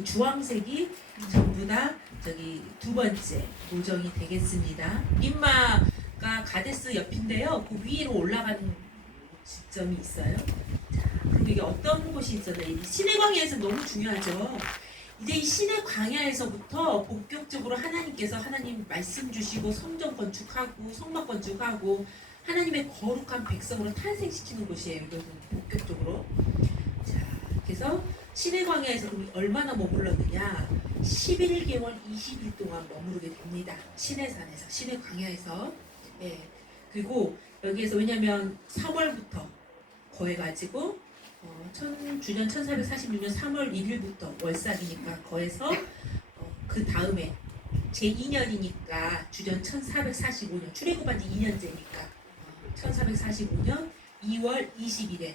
그 주황색이 전부 다 저기 두 번째 모정이 되겠습니다. 민마가 가데스 옆인데요. 그 위로 올라간 지점이 있어요. 자, 그리고 이게 어떤 곳이 있었나? 이 신의 광야에서 너무 중요하죠. 이제 이 신의 광야에서부터 본격적으로 하나님께서 하나님 말씀 주시고 성전 건축하고 성막 건축하고 하나님의 거룩한 백성으로 탄생시키는 곳이에요. 이것은 본격적으로. 자, 그래서 신의 광야에서 그럼 얼마나 머물렀느냐? 11개월 20일 동안 머무르게 됩니다. 신의 산에서, 신의 광야에서. 예. 그리고 여기에서 왜냐면 3월부터 거해가지고 주년 1446년 3월 1일부터 월삭이니까 거해서 그 다음에 제2년이니까 주년 1445년 출애굽한 지 2년째니까 1445년 2월 20일에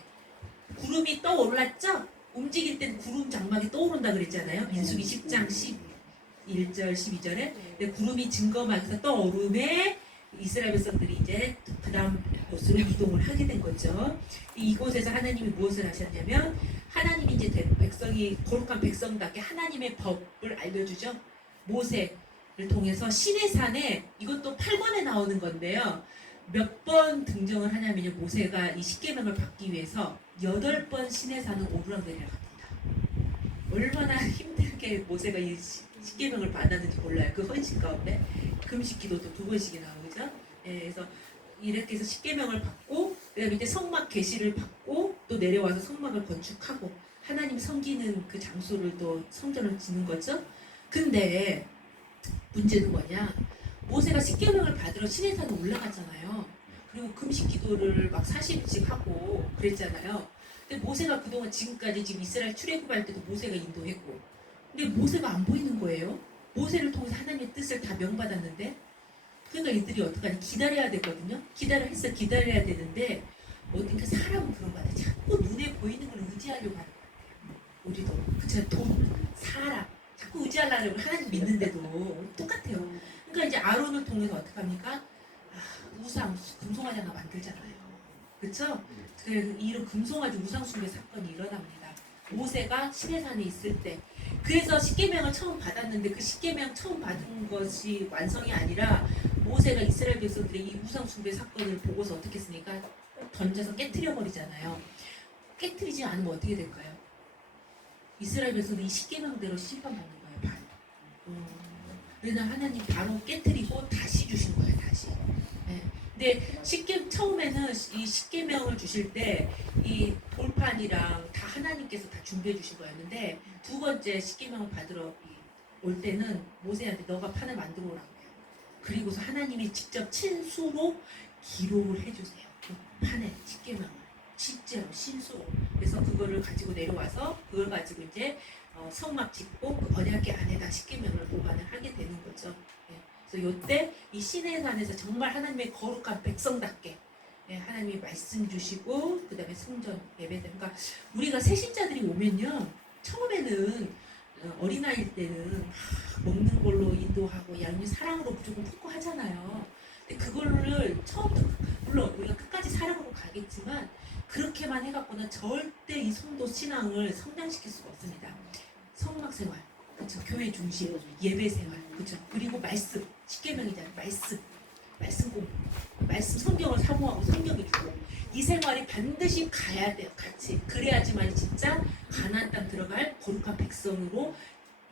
구름이 떠올랐죠? 움직일 땐 구름 장막이 떠오른다 그랬잖아요. 민수기 10장 11절 12절에 근데 구름이 증거막에서 떠오름에 이스라엘 백성들이 이제 그 다음 곳으로 이동을 하게 된 거죠. 이곳에서 하나님이 무엇을 하셨냐면 하나님이 이제 백성이 거룩한 백성답게 하나님의 법을 알려주죠. 모세를 통해서 신의 산에 이것도 8권에 나오는 건데요. 몇 번 등정을 하냐면요. 모세가 이 십계명을 받기 위해서 8번 신의 산을 오르락내리락 합니다. 얼마나 힘들게 모세가 이 십계명을 받았는지 몰라요. 그 헌신 가운데 금식 기도도 2번씩이 나오죠. 예, 그래서 이렇게 해서 십계명을 받고 그다음에 이제 성막 계시를 받고 또 내려와서 성막을 건축하고 하나님 섬기는 그 장소를 또 성전을 짓는 거죠. 근데 문제는 뭐냐? 모세가 십계명을 받으러 신의 산에 올라갔잖아요. 그리고 금식 기도를 막 40일씩 하고 그랬잖아요. 근데 모세가 그동안 지금까지 지금 이스라엘 출애굽할 때도 모세가 인도했고 근데 모세가 안 보이는 거예요. 모세를 통해서 하나님의 뜻을 다 명받았는데 그러니까 이들이 어떡하니 기다려야 되거든요. 기다려야 되는데 그러니까 사람은 그런 거 같아요. 자꾸 눈에 보이는 걸 의지하려고 하는 거 같아요. 우리도 그쵸? 돈, 사람 자꾸 의지하려고 하나님 믿는데도 똑같아요. 그러니까 이제 아론을 통해서 어떡합니까? 우상 금송아지 하나 만들잖아요. 그쵸? 그래서 이런 금송아지 우상숭배 사건이 일어납니다. 모세가 시내산에 있을 때 그래서 십계명을 처음 받았는데 그 십계명 처음 받은 것이 완성이 아니라 모세가 이스라엘 백성들의 이 우상숭배 사건을 보고서 어떻게 했습니까? 던져서 깨트려 버리잖아요. 깨트리지 않으면 어떻게 될까요? 이스라엘 백성들이 이 십계명대로 심판받는 거예요. 바로. 그래서 하나님 바로 깨트리고 다시 주신 거예요. 다시. 네. 근데 처음에는 이 십계명을 주실 때 이 돌판이랑 다 하나님께서 다 준비해 주신 거였는데 두 번째 십계명을 받으러 올 때는 모세한테 너가 판을 만들어 오라고 해요. 그리고서 하나님이 직접 친수로 기록을 해주세요. 그 판에 십계명을 실제로 신수로. 그래서 그거를 가지고 내려와서 그걸 가지고 이제 성막 짓고 그 언약궤 안에다 십계명을 보관을 하게 되는 거죠. 예. 그래서 요때 이 신의 산에서 정말 하나님의 거룩한 백성답게 예, 하나님이 말씀 주시고 그 다음에 성전 예배들. 그러니까 우리가 새신자들이 오면요 처음에는 어린아이일 때는 먹는 걸로 인도하고 양육 사랑으로 무조건 품고 하잖아요. 근데 그거를 처음부터 물론 우리가 끝까지 사랑으로 가겠지만 그렇게만 해갖고는 절대 이 성도 신앙을 성장시킬 수가 없습니다. 성막 생활, 그렇죠? 교회 중심, 예배 생활, 그렇죠? 그리고 말씀, 십계명이잖아요. 말씀 공부, 말씀 성경을 사모하고 성경이 주고 이 생활이 반드시 가야 돼요. 같이 그래야지만 진짜 가나안 땅 들어갈 거룩한 백성으로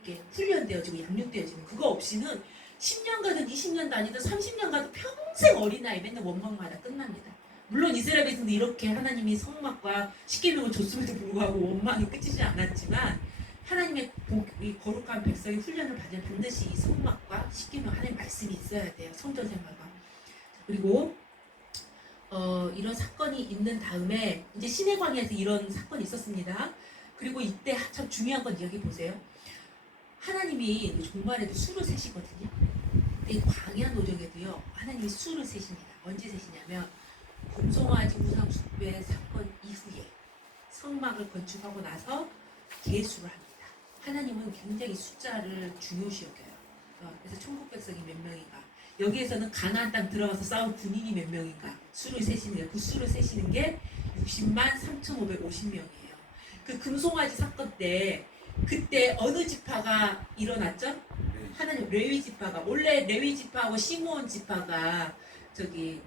이렇게 훈련되어지고 양육되어지는 그거 없이는 10년 가든 20년 다니든 30년 가든 평생 어린아이 맨날 원망마다 끝납니다. 물론 이스라엘 백성도 이렇게 하나님이 성막과 십계명을 줬음에도 불구하고 원망이 끝이지 않았지만 하나님의 이 거룩한 백성의 훈련을 받으면 반드시 이 성막과 십계명 하나님의 말씀이 있어야 돼요. 성전 생활과. 그리고 이런 사건이 있는 다음에 이제 신의 광야에서 이런 사건이 있었습니다. 그리고 이때 참 중요한 건 여기 보세요. 하나님이 종말에도 수를 세시거든요. 근데 광야 노정에도요 하나님이 수를 세십니다. 언제 세시냐면 금송아지 우상 숭배 사건 이후에 성막을 건축하고 나서 계수를 합니다. 하나님은 굉장히 숫자를 중요시 여겨요. 그래서 천국 백성이 몇 명인가 여기에서는 가나안 땅 들어가서 싸운 군인이 몇 명인가 수를 세시는 거예요. 그 수를 세시는 게 60만 3,550명이에요. 그 금송아지 사건 때 그때 어느 지파가 일어났죠? 하나님 레위 지파가 원래 레위 지파하고 시므온 지파가 저기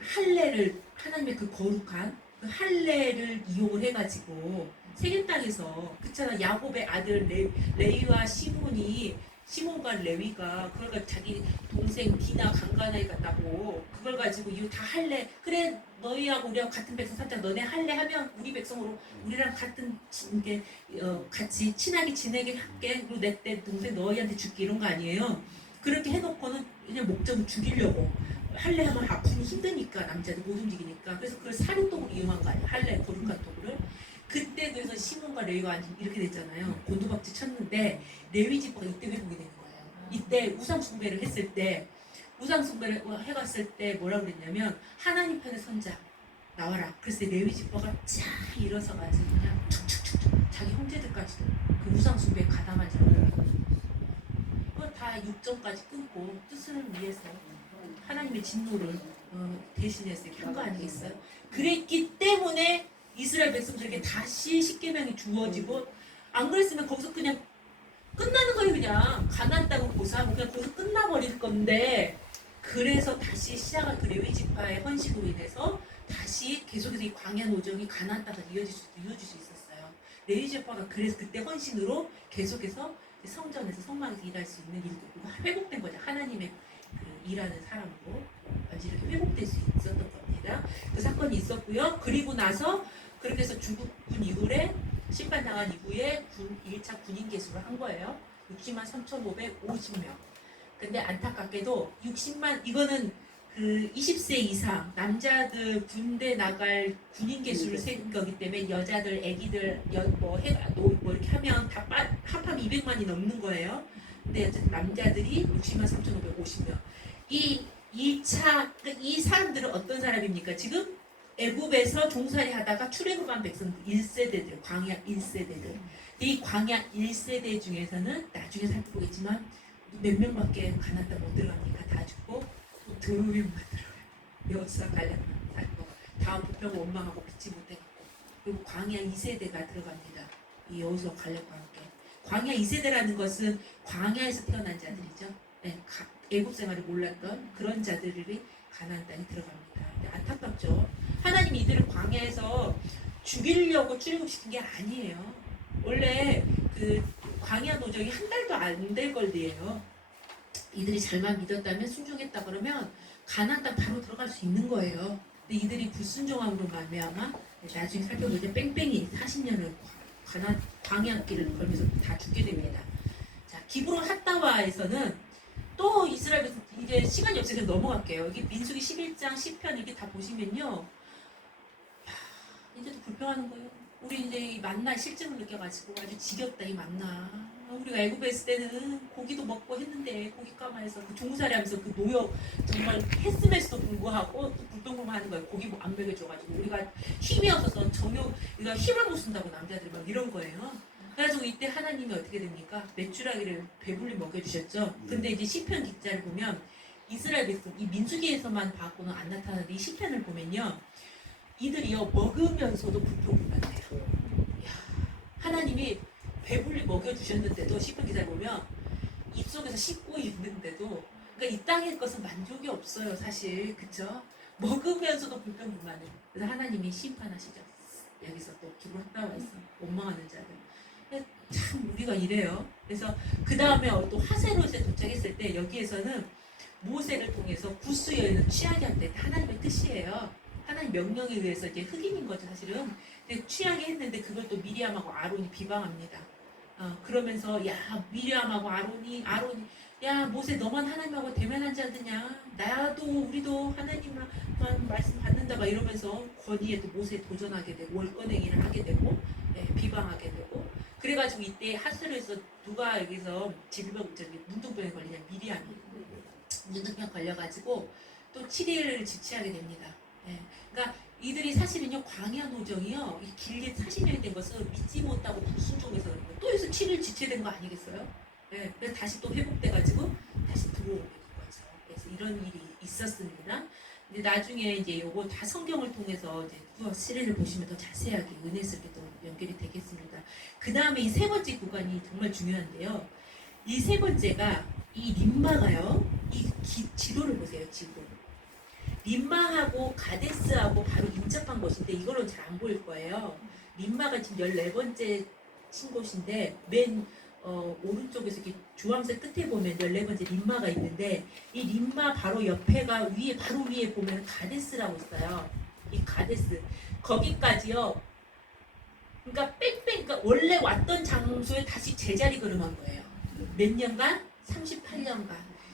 할례를 하나님의 그 거룩한 그 할례를 이용을 해가지고 세겜 땅에서 그렇잖아 야곱의 아들 레위와 시몬이 시몬과 레위가 그걸 가지고 자기 동생 디나 강간에 갔다고 그걸 가지고 이거 다 할례 그래 너희하고 우리하고 같은 백성 살자 너네 할례 하면 우리 백성으로 우리랑 같은 이게 같이 친하게 지내게 할게 그리고 내 동생 너희한테 줄게 이런 거 아니에요. 그렇게 해놓고는 그냥 목적은 죽이려고 할례 하면 아프니 힘드니까 남자들 못 움직이니까 그래서 그걸 살인독으로 이용한 거 아니에요. 할례 거룩한 도구를 그때 그래서 시몬과 레위가 이렇게 됐잖아요. 곤두박질 쳤는데 레위 지파가 이때 회복이 되는 거예요. 이때 우상 숭배를 했을 때 우상 숭배를 해갔을 때 뭐라 그랬냐면 하나님 편의 선자 나와라. 그래서 레위 지파가 쫙 일어서 가지고 그냥 툭툭툭툭 자기 형제들까지도 그 우상 숭배에 가담한 자들 그거 다 육정까지 끊고 뜻을 위해서 하나님의 진노를 대신해서 한 거 아니겠어요? 그랬기 때문에 이스라엘 백성들에게 다시 십계명이 주어지고 안 그랬으면 거기서 그냥 끝나는 거예요. 그냥 가나안 땅을 고사하고 그냥 거기서 끝나버릴 건데 그래서 다시 시작한 그 레위 지파의 헌신으로 인해서 다시 계속해서 이 광야 노정이 가나안 땅까지 이어질 수 있었어요. 레위 지파가 그래서 그때 헌신으로 계속해서 성전에서 성막에서 일할 수 있는 일들이 회복된 거죠. 하나님의 그 일하는 사람으로 완전히 이렇게 회복될 수 있었던 겁니다. 그 사건이 있었고요. 그리고 나서 그렇게 해서 중국군 이후에 심판당한 이후에 1차 군인 개수를 한 거예요. 60만 3,550명. 근데 안타깝게도 60만 이거는 그 20세 이상 남자들 군대 나갈 군인 개수를 세운 거기 때문에 여자들, 애기들 뭐 이렇게 하면 다 합하면 200만이 넘는 거예요. 근데 남자들이 60만 3,550명. 이 2차 이 사람들은 어떤 사람입니까? 지금 애굽에서 종살이 하다가 출애굽한 백성 1세대들, 광야 1세대들. 이 광야 1세대 중에서는 나중에 살펴보겠지만 몇 명밖에 가나안 땅 못 들어갑니까? 다 죽고 2명만 들어가요. 여호수아 갈렙만 살고 다음 부평 원망하고 믿지 못해갖고 그리고 광야 2세대가 들어갑니다. 이 여호수아 갈렙과 함께. 광야 2세대라는 것은 광야에서 태어난 자들이죠. 네, 애굽 생활을 몰랐던 그런 자들이 가나안 땅에 들어갑니다. 안타깝죠. 하나님 이들을 광야에서 죽이려고 출애굽시킨 게 아니에요. 원래 그 광야 노정이 한 달도 안 될 걸리에요. 이들이 잘만 믿었다면 순종했다 그러면 가나안 땅 바로 들어갈 수 있는 거예요. 근데 이들이 불순종함으로 말미암아 나중에 살펴보자 뺑뺑이 40년을 광야 길을 걸면서 다 죽게 됩니다. 자, 기브론 핫다와에서는 또 이스라엘에서 이제 시간이 없으니까 넘어갈게요. 여기 민수기 11장 10편 이렇게 다 보시면요. 이제도 불평하는 거예요. 우리 이제 이 만나 실증을 느껴가지고 아주 지겹다 이 만나. 우리가 애굽에 있을 때는 고기도 먹고 했는데 고기 까마에서 그 종살이 하면서 그 노역 정말 했음에도 불구하고 또 불평불만 하는 거예요. 고기 뭐 안 먹여줘가지고 우리가 힘이 없어서 저녁 우리가 힘을 못 쓴다고 남자들이 막 이런 거예요. 그래가지고 이때 하나님이 어떻게 됩니까? 메추라기를 배불리 먹여주셨죠. 근데 이제 시편 기자를 보면 이스라엘 백성 이 민수기에서만 봐고는 안 나타나는데 이 시편을 보면요. 이들이요 먹으면서도 불평불만해요. 하나님이 배불리 먹여주셨는데도 시편 기사를 보면 입속에서 씹고 있는데도 그러니까 이 땅의 것은 만족이 없어요 사실 그쵸? 먹으면서도 불평불만해. 그래서 하나님이 심판하시죠. 여기서 또 기분 확 있어 원망하는 자들. 참 우리가 이래요. 그래서 그 다음에 또 하세롯에 도착했을 때 여기에서는 모세를 통해서 구스 여인을 취하게 한대. 하나님의 뜻이에요. 하나님 명령에 의해서 이제 흑인인 거죠 사실은. 근데 취하게 했는데 그걸 또 미리암하고 아론이 비방합니다. 그러면서 야 미리암하고 아론이 야 모세 너만 하나님하고 대면한 자드냐? 나도 우리도 하나님만 말씀 받는다 막 이러면서 권위에 또 모세에 도전하게 되고 월권행위를 하게 되고 비방하게 되고 그래가지고 이때 하스로에서 누가 여기서 질병 문둥병에 걸리냐 미리암이 문둥병 걸려가지고 또 7일을 지체하게 됩니다. 그러니까 이들이 사실은요 광야 노정이요 길게 40년이 된 것은 믿지 못하고 불순종해서 그런 거예요. 또 여기서 7일 지체된 거 아니겠어요? 그래서 다시 또 회복돼가지고 다시 들어오게 된 거죠. 그래서 이런 일이 있었습니다. 근데 나중에 이제 요거 다 성경을 통해서 이제 또 시리를 보시면 더 자세하게 은혜스럽게 또 연결이 되겠습니다. 그 다음에 이 세 번째 구간이 정말 중요한데요. 이 세 번째가 이 림마가요. 이 지도를 보세요. 지도. 림마하고 가데스하고 바로 인접한 곳인데 이걸로는 잘 안 보일 거예요. 림마가 지금 14번째 친 곳인데 맨 오른쪽에서 이렇게 주황색 끝에 보면 14번째 림마가 있는데 이 림마 바로 옆에가 위에 바로 위에 보면 가데스라고 있어요. 이 가데스 거기까지요. 그러니까 뺑뺑 그러니까 원래 왔던 장소에 다시 제자리 걸음한 거예요. 몇 년간? 38년간.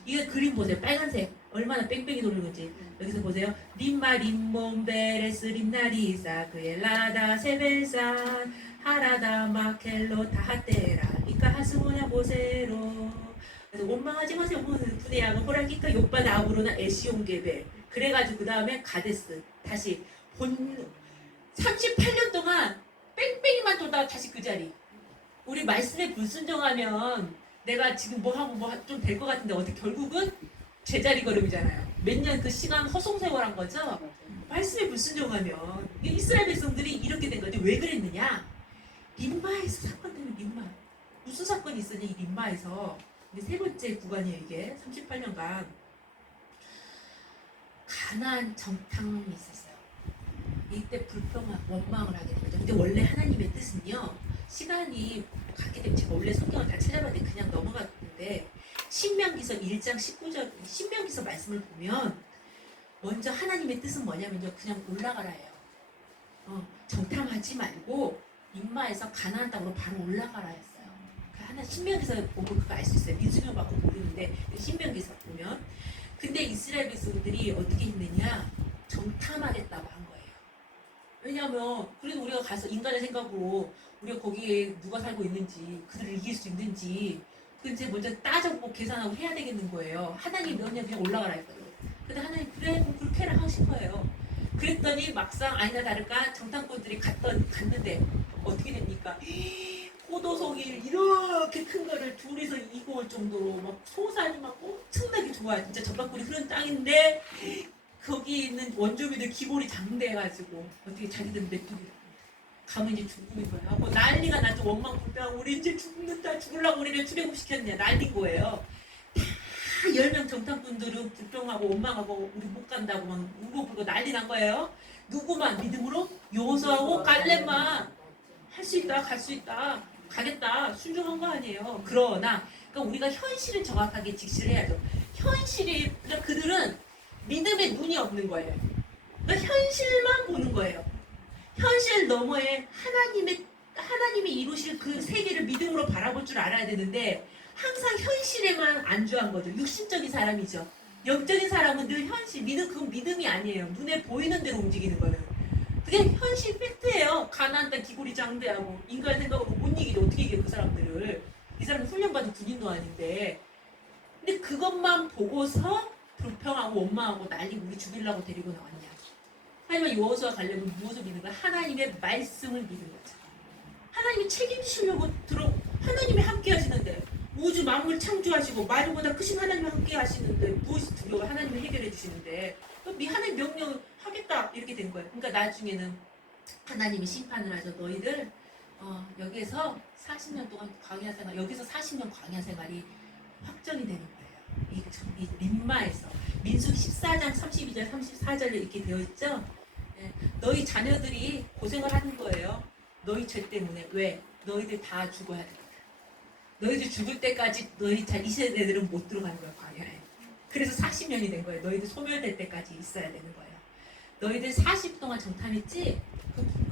이거 그림 보세요. 빨간색 얼마나 뺑뺑이 도는 건지. 여기서 보세요. 림마 림몬 베레스 림나리사 그엘라다 세벨산 하라다 마켈로 다하테라 이까 하스모냐 보세로. 그래서 원망하지 마세요. 부대야가 호라기까 욕바다 아우로나 에시온게베. 그래가지고 그 다음에 가데스 다시 본 38년 동안 뺑뺑이만 돌다가 다시 그 자리. 우리 말씀에 불순종하면 내가 지금 뭐 하고 뭐 좀 될 것 같은데 어떻게 결국은 제자리 걸음이잖아요. 몇 년 그 시간 허송세월한 거죠. 말씀에 불순종하면 이스라엘 백성들이 이렇게 된 거지. 왜 그랬느냐? 림마에서 사건 때문에 림마. 무슨 사건이 있었냐 이 림마에서. 이게 세 번째 구간이에요. 이게 38년간 가나안 정탐이 있었어요. 이때 불평하고 원망을 하게 된 거죠. 근데 원래 하나님의 뜻은요. 시간이 가게 되면 제가 원래 성경을 다 찾아봤는데 그냥 넘어갔는데 신명기서 1장 19절 신명기서 말씀을 보면 먼저 하나님의 뜻은 뭐냐면요. 그냥 올라가라 해요. 정탐하지 말고 인마에서 가나안 땅으로 바로 올라가라 했어요. 그 하나 신명기서 보면 그거 알 수 있어요. 민수명 받고 모르는데 신명기서 보면 근데 이스라엘 백성들이 어떻게 했느냐 정탐하겠다고 한 거예요. 왜냐하면 그래도 우리가 가서 인간의 생각으로 우리가 거기에 누가 살고 있는지 그들을 이길 수 있는지 그 이제 먼저 따져보고 계산하고 해야 되겠는 거예요. 하나님 명령 그냥 올라가라 했거든요. 근데 하나님 그래 그럼 그렇게 해라 하신 거예요. 그랬더니 막상 아니나 다를까 정탐꾼들이 갔는데 어떻게 됩니까? 포도송이 이렇게 큰 거를 둘이서 이고 올 정도로 막 소산이 막 엄청나게 좋아요. 진짜 전방골이 흐른 땅인데 거기 있는 원주민들 기골이 장대해가지고 어떻게 자기들 냅두기로 가면 이제 죽는 거야. 뭐 난리가 나죠. 원망 불평 우리 이제 죽는다 죽으려고 우리를 출애굽시켰냐 난린 거예요. 다 10명 정탐꾼들은 불평하고 원망하고 우리 못 간다고 막 울고불고 난리 난 거예요. 누구만 믿음으로? 요호수아하고 갈렙만 할 수 있다 갈 수 있다 가겠다 순종한 거 아니에요. 그러나 그러니까 우리가 현실을 정확하게 직시를 해야죠. 현실이 그러니까 그들은 믿음의 눈이 없는 거예요. 그러니까 현실만 보는 거예요. 현실 너머에 하나님이 이루실 그 세계를 믿음으로 바라볼 줄 알아야 되는데 항상 현실에만 안주한 거죠. 육신적인 사람이죠. 영적인 사람은 늘 현실, 그건 믿음이 아니에요. 눈에 보이는 대로 움직이는 거는. 그게 현실 팩트예요. 가나안 땅 기골이 장대하고 인간의 생각으로 못 이기죠. 어떻게 이겨요 그 사람들을. 이 사람은 훈련받은 군인도 아닌데. 근데 그것만 보고서 불평하고 원망하고 난리고 우리 죽이려고 데리고 나왔냐. 하지만 여호수아 갈렙은 무엇을 믿는 거야? 하나님의 말씀을 믿는 거죠. 하나님이 책임지시려고 하나님이 함께 하시는데 우주 만물 창조하시고 마리보다 크신 하나님이 함께 하시는데 무엇이 두려워? 하나님이 해결해 주시는데 하나님 명령을 하겠다 이렇게 된 거예요. 그러니까 나중에는 하나님이 심판을 하죠. 너희들 여기에서 40년 동안 광야 생활 여기서 40년 광야 생활이 확정이 되는 거예요. 이 림마에서 민수기 14장 32절 34절에 이렇게 되어 있죠. 네. 너희 자녀들이 고생을 하는 거예요. 너희 죄 때문에. 왜? 너희들 다 죽어야 돼. 너희들 죽을 때까지 이 세대들은 못 들어가는 거야 광야에. 그래서 40년이 된 거예요. 너희들 소멸될 때까지 있어야 되는 거예요. 너희들 40 동안 정탐했지?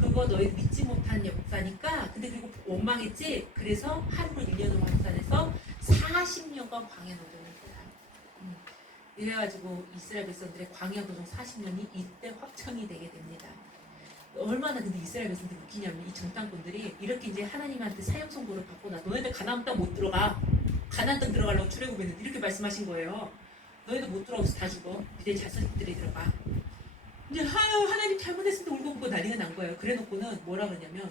그거 너희들 믿지 못한 역사니까. 근데 그리고 원망했지? 그래서 하루를 1년으로 환산해서 40년간 광야 노동을 했다. 이래가지고 이스라엘 백성들의 광야 노동 40년이 이때 확정이 되게 됩니다. 얼마나 근데 이스라엘 백성들이 웃기냐면 이 정탐꾼들이 이렇게 이제 하나님한테 사형 선고를 받고 나 너희들 가나안 땅 못 들어가. 가나안 땅 들어가려고 출애굽했는데 이렇게 말씀하신 거예요. 너희들 못 들어가서 다 죽어. 니네 자식들이 들어가. 이제 하나님 잘못했으니까 울고불고 난리가 난 거예요. 그래놓고는 뭐라 그러냐면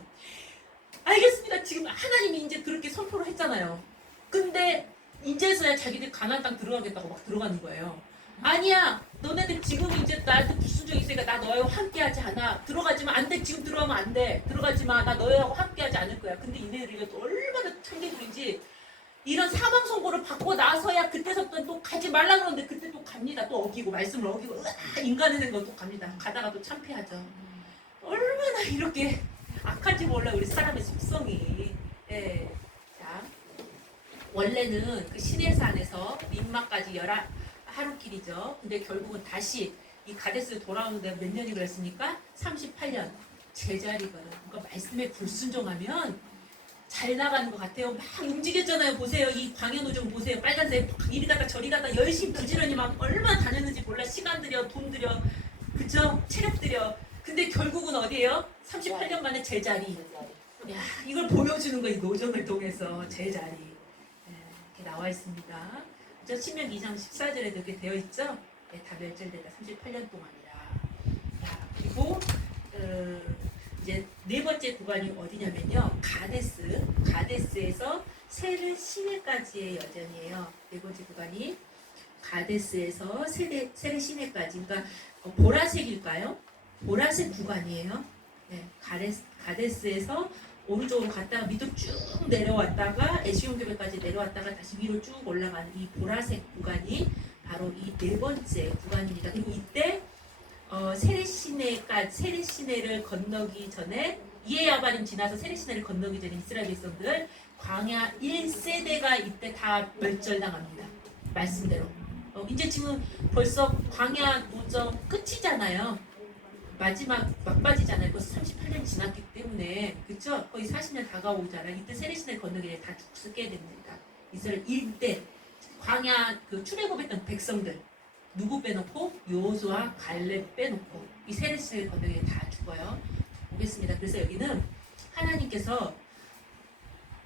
알겠습니다. 지금 하나님이 이제 그렇게 선포를 했잖아요. 근데 이제서야 자기들 가나안 땅 들어가겠다고 막 들어가는 거예요. 아니야. 너네들 지금 이제 나한테 불순종이 있으니까 나 너희와 함께하지 않아. 들어가지 마. 안 돼. 지금 들어가면 안 돼. 들어가지 마. 나 너희하고 함께하지 않을 거야. 근데 이네들이 이거 얼마나 참개들인지 이런 사망 선고를 받고 나서야 그때서부터 또 가지 말라 그러는데 그때 또 갑니다. 또 어기고 말씀을 어기고 인간의 생각 또 갑니다. 가다가 또 참패하죠. 얼마나 이렇게 악한지 몰라 우리 사람의 습성이. 예. 자, 원래는 그 시내산에서 민마까지 하루길이죠. 근데 결국은 다시 이 가데스를 돌아오는데 몇 년이 그랬습니까? 38년. 제자리거든. 그러니까 말씀에 불순종하면 잘 나가는 것 같아요. 막 움직였잖아요. 보세요. 이 광야노정 보세요. 빨간색 이리 갔다 저리 갔다 열심히 부지런히 막 얼마나 다녔는지 몰라. 시간 들여, 돈 들여, 그죠? 체력 들여. 근데 결국은 어디예요? 38년 만에 제자리. 야, 이걸 보여주는 거예요. 노정을 통해서 제자리. 이렇게 나와 있습니다. 저 신명 2장 14절에도 이렇게 되어 있죠? 네, 다 멸절되다 38년 동안이라. 자, 그리고 이제 네 번째 구간이 어디냐면요. 가데스에서 세르 시내까지의 여정이에요. 네 번째 구간이 가데스에서 세르 시내까지. 그러니까 보라색일까요? 보라색 구간이에요. 네, 가데스에서 오른쪽으로 갔다가 밑으로 쭉 내려왔다가 에시온교배까지 내려왔다가 다시 위로 쭉 올라가는 이 보라색 구간이 바로 이 네 번째 구간입니다. 그리고 이때 세례시내를 건너기 전에 이에야바림 지나서 세례시내를 건너기 전에 이스라엘 백성들 광야 1세대가 이때 다 멸절당합니다. 말씀대로. 이제 지금 벌써 광야 노정 끝이잖아요. 마지막 막바지잖아요. 벌써 38년 지났기 때문에 그쵸? 거의 40년 다가오잖아요. 이때 세례시내를 건너기 전에 다 죽게 됩니다. 이스라엘 일대 광야 그 출애굽했던 백성들 누구 빼놓고 요호수아 갈렙 빼놓고 이 세례시내를 건너기 전에 다 죽어요. 보겠습니다. 그래서 여기는 하나님께서